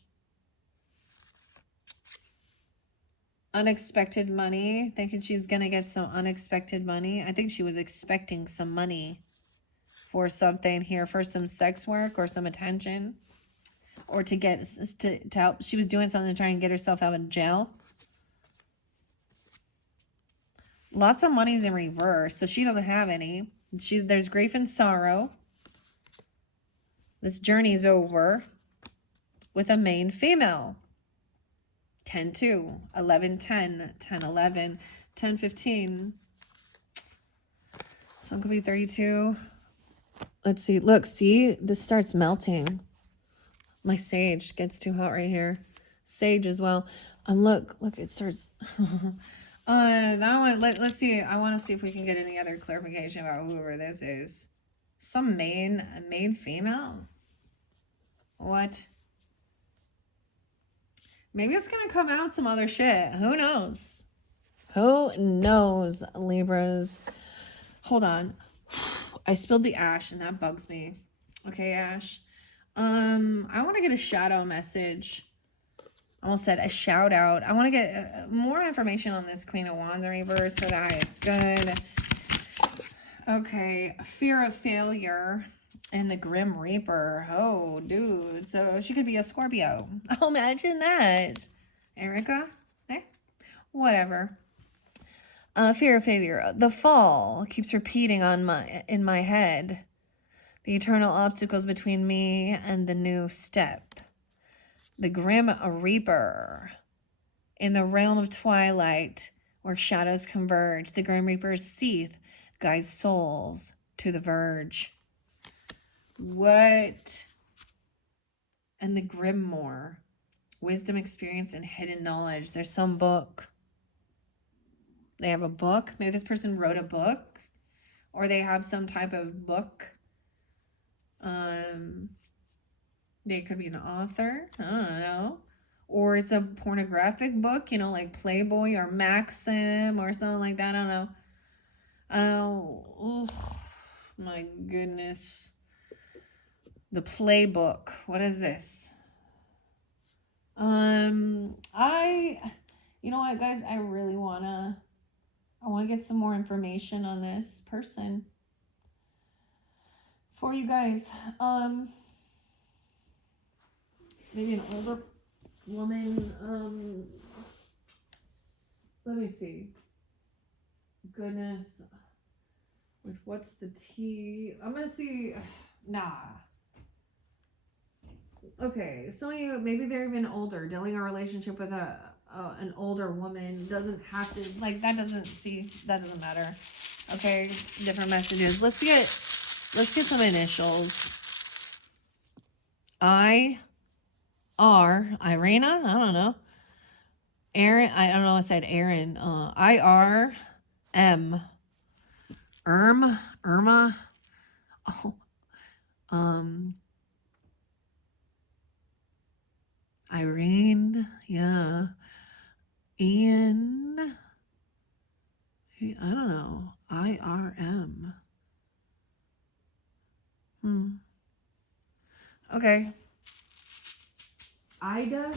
Unexpected money. Thinking she's going to get some unexpected money. I think she was expecting some money for something here, for some sex work or some attention. Or to help. She was doing something to try and get herself out of jail. Lots of money's in reverse, so she doesn't have any. There's grief and sorrow. This journey's over with a main female. 10-2, 11-10, 10-11, 10-15. Some could be 32. Let's see. Look, see? This starts melting. My sage gets too hot right here. Sage as well. And look, it starts... that one, let's see. I want to see if we can get any other clarification about whoever this is. Some main female? What? Maybe it's going to come out some other shit. Who knows? Who knows, Libras? Hold on. I spilled the ash and that bugs me. Okay, Ash. I want to get a shadow message. Almost said a shout out. I want to get more information on this Queen of Wands in reverse for the highest good. Okay, fear of failure and the Grim Reaper. Oh, dude. So she could be a Scorpio. Oh, imagine that. Erica? Eh? Whatever. Fear of failure. The fall keeps repeating in my head. The eternal obstacles between me and the new step. The Grim Reaper. In the realm of twilight, where shadows converge, the Grim Reaper's seeth guides souls to the verge. What? And the Grimoire. Wisdom, experience, and hidden knowledge. There's some book. They have a book. Maybe this person wrote a book, or they have some type of book. They could be an author. I don't know. Or it's a pornographic book, you know, like Playboy or Maxim or something like that. I don't know. I don't know. Oh, my goodness. The playbook. What is this? You know what, guys? I want to get some more information on this person for you guys. Maybe an older woman. Let me see. Goodness. With what's the T? I'm gonna see. Nah. Okay, some of you, maybe they're even older. Dealing a relationship with an older woman doesn't have to, like, that doesn't matter. Okay, different messages. Let's get some initials. Irina, I don't know. Aaron, I don't know, I said Aaron. IRM. Irma. Oh, Irene, yeah. Ian, I don't know. IRM. Okay. Ida.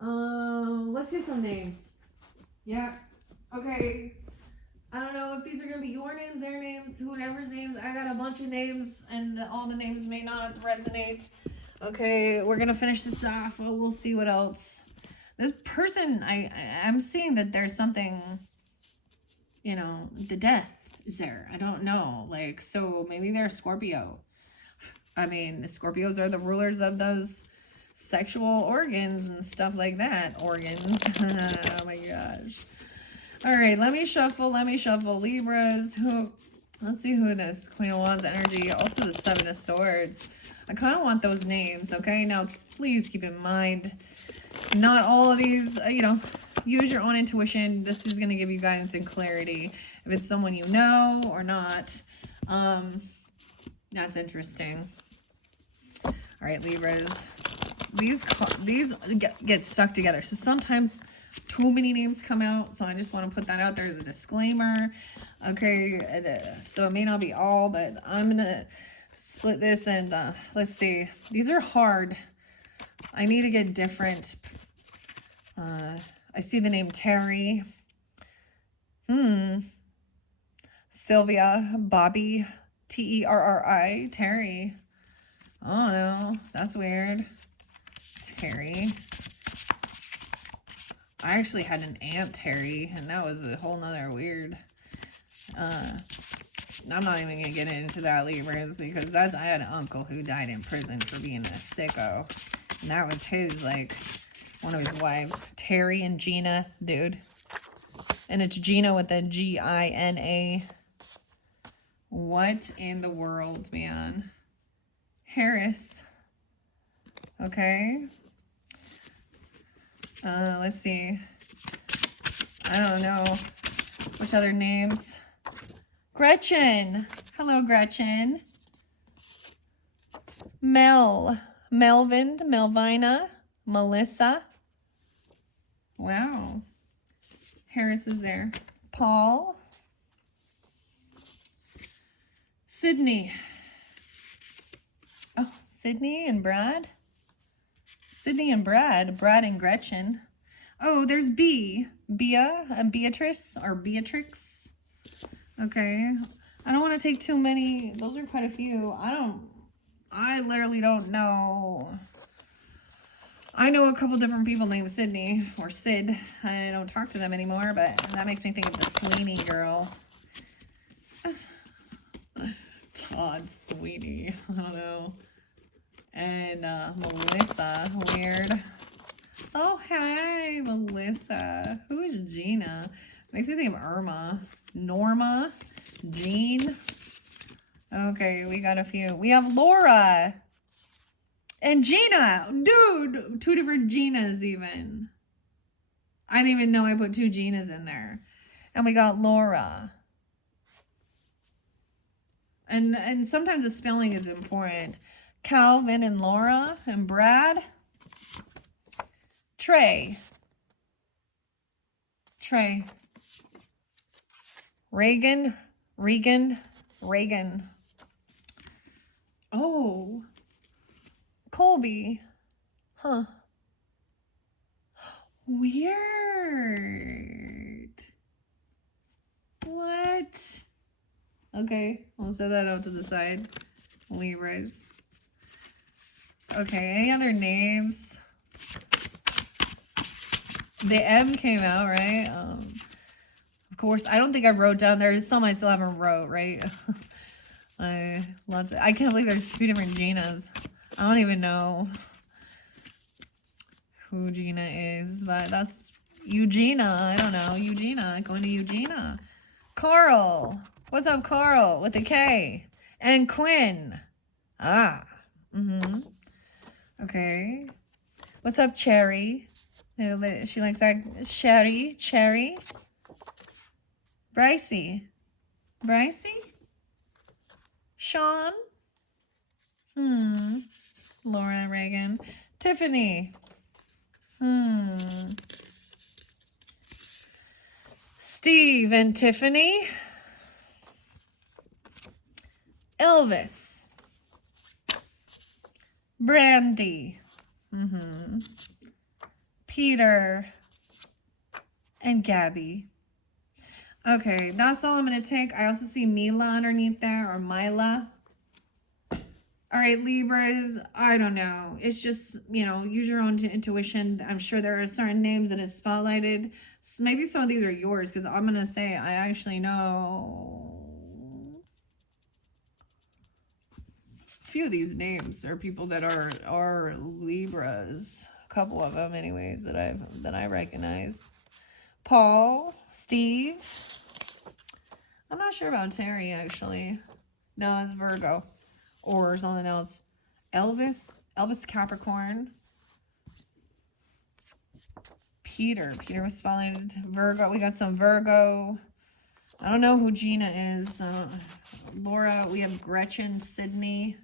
Let's get some names. Yeah. Okay. I don't know if these are gonna be your names, their names, whoever's names. I got a bunch of names, and all the names may not resonate. Okay, we're gonna finish this off. We'll see what else. This person, I'm seeing that there's something, you know, the death is there. I don't know. Like, so maybe they're Scorpio. I mean, the Scorpios are the rulers of those sexual organs and stuff like that. Organs. Oh my gosh. All right, let me shuffle. Libras. Let's see who this Queen of Wands energy. Also the Seven of Swords. I kind of want those names, okay? Now, please keep in mind, not all of these, you know, use your own intuition. This is going to give you guidance and clarity. If it's someone you know or not, that's interesting. All right, Libras. These get stuck together. So sometimes too many names come out, so I just want to put that out there as a disclaimer. Okay, so it may not be all, but I'm gonna split this, and let's see. These are hard. I need to get different. I see the name Terry. Sylvia, Bobby, Terri, Terry. I don't know. That's weird. Terry. I actually had an Aunt Terry, and that was a whole nother weird. I'm not even gonna get into that, Libras, because I had an uncle who died in prison for being a sicko, and that was his, like, one of his wives. Terry and Gina, dude, and it's Gina with a Gina. What in the world, man? Harris. Okay. Let's see. I don't know. Which other names? Gretchen. Hello, Gretchen. Melvin, Melvina, Melissa. Wow. Harris is there. Paul. Sydney. Oh, Sydney and Brad. Sydney and Brad and Gretchen. Oh, there's Bea and Beatrice or Beatrix. Okay. I don't want to take too many. Those are quite a few. I literally don't know. I know a couple different people named Sydney or Sid. I don't talk to them anymore, but that makes me think of the Sweeney girl. Todd Sweeney. I don't know. And Melissa, weird. Oh, hey, Melissa. Who is Gina? Makes me think of Irma. Norma. Jean. Okay, we got a few. We have Laura. And Gina. Dude, two different Ginas even. I didn't even know I put 2 Ginas in there. And we got Laura. And sometimes the spelling is important. Calvin and Laura and Brad. Trey. Reagan. Oh. Colby. Huh. Weird. What? Okay, we'll set that out to the side. Libras. Okay, any other names? The M came out, right? Of course, I don't think I wrote down. There's some I still haven't wrote, right? I can't believe there's 2 different Ginas. I don't even know who Gina is, but that's Eugenia. I don't know. Eugenia. Going to Eugenia. Carl. What's up, Carl? With a K. And Quinn. Ah. Okay. What's up, Cherry? She likes that. Cherry. Brycey. Sean. Laura and Reagan. Tiffany. Steve and Tiffany. Elvis. Brandy. Peter. And Gabby. Okay, that's all I'm going to take. I also see Mila underneath there, or Mila. All right, Libras, I don't know. It's just, you know, use your own intuition. I'm sure there are certain names that is spotlighted. So maybe some of these are yours, because I'm going to say I actually know a few of these names are people that are Libras. A couple of them anyways that I recognize. Paul, Steve. I'm not sure about Terry, actually. No, it's Virgo. Or something else. Elvis Capricorn. Peter was spotlighted. Virgo. We got some Virgo. I don't know who Gina is. Laura. We have Gretchen, Sydney,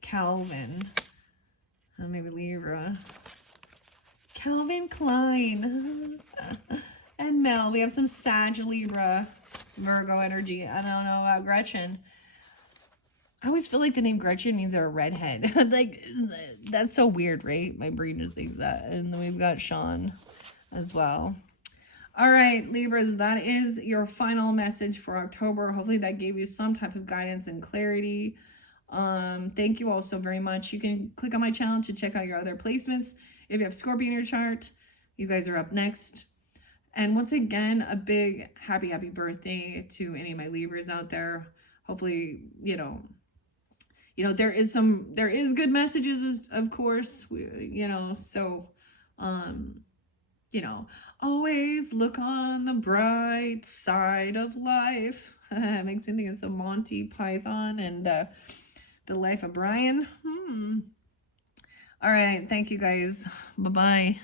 Calvin. Maybe Libra. Calvin Klein. And Mel. We have some Sag, Libra, Virgo energy. I don't know about Gretchen. I always feel like the name Gretchen means they're a redhead. Like, that's so weird, right? My brain just thinks that. And then we've got Sean as well. All right, Libras, that is your final message for October. Hopefully that gave you some type of guidance and clarity. Thank you all so very much. You can click on my channel to check out your other placements. If you have Scorpio in your chart, you guys are up next. And once again, a big happy birthday to any of my Libras out there. Hopefully, you know, there is good messages, of course, so, always look on the bright side of life. It makes me think of some Monty Python and The Life of Brian. All right. Thank you, guys. Bye-bye.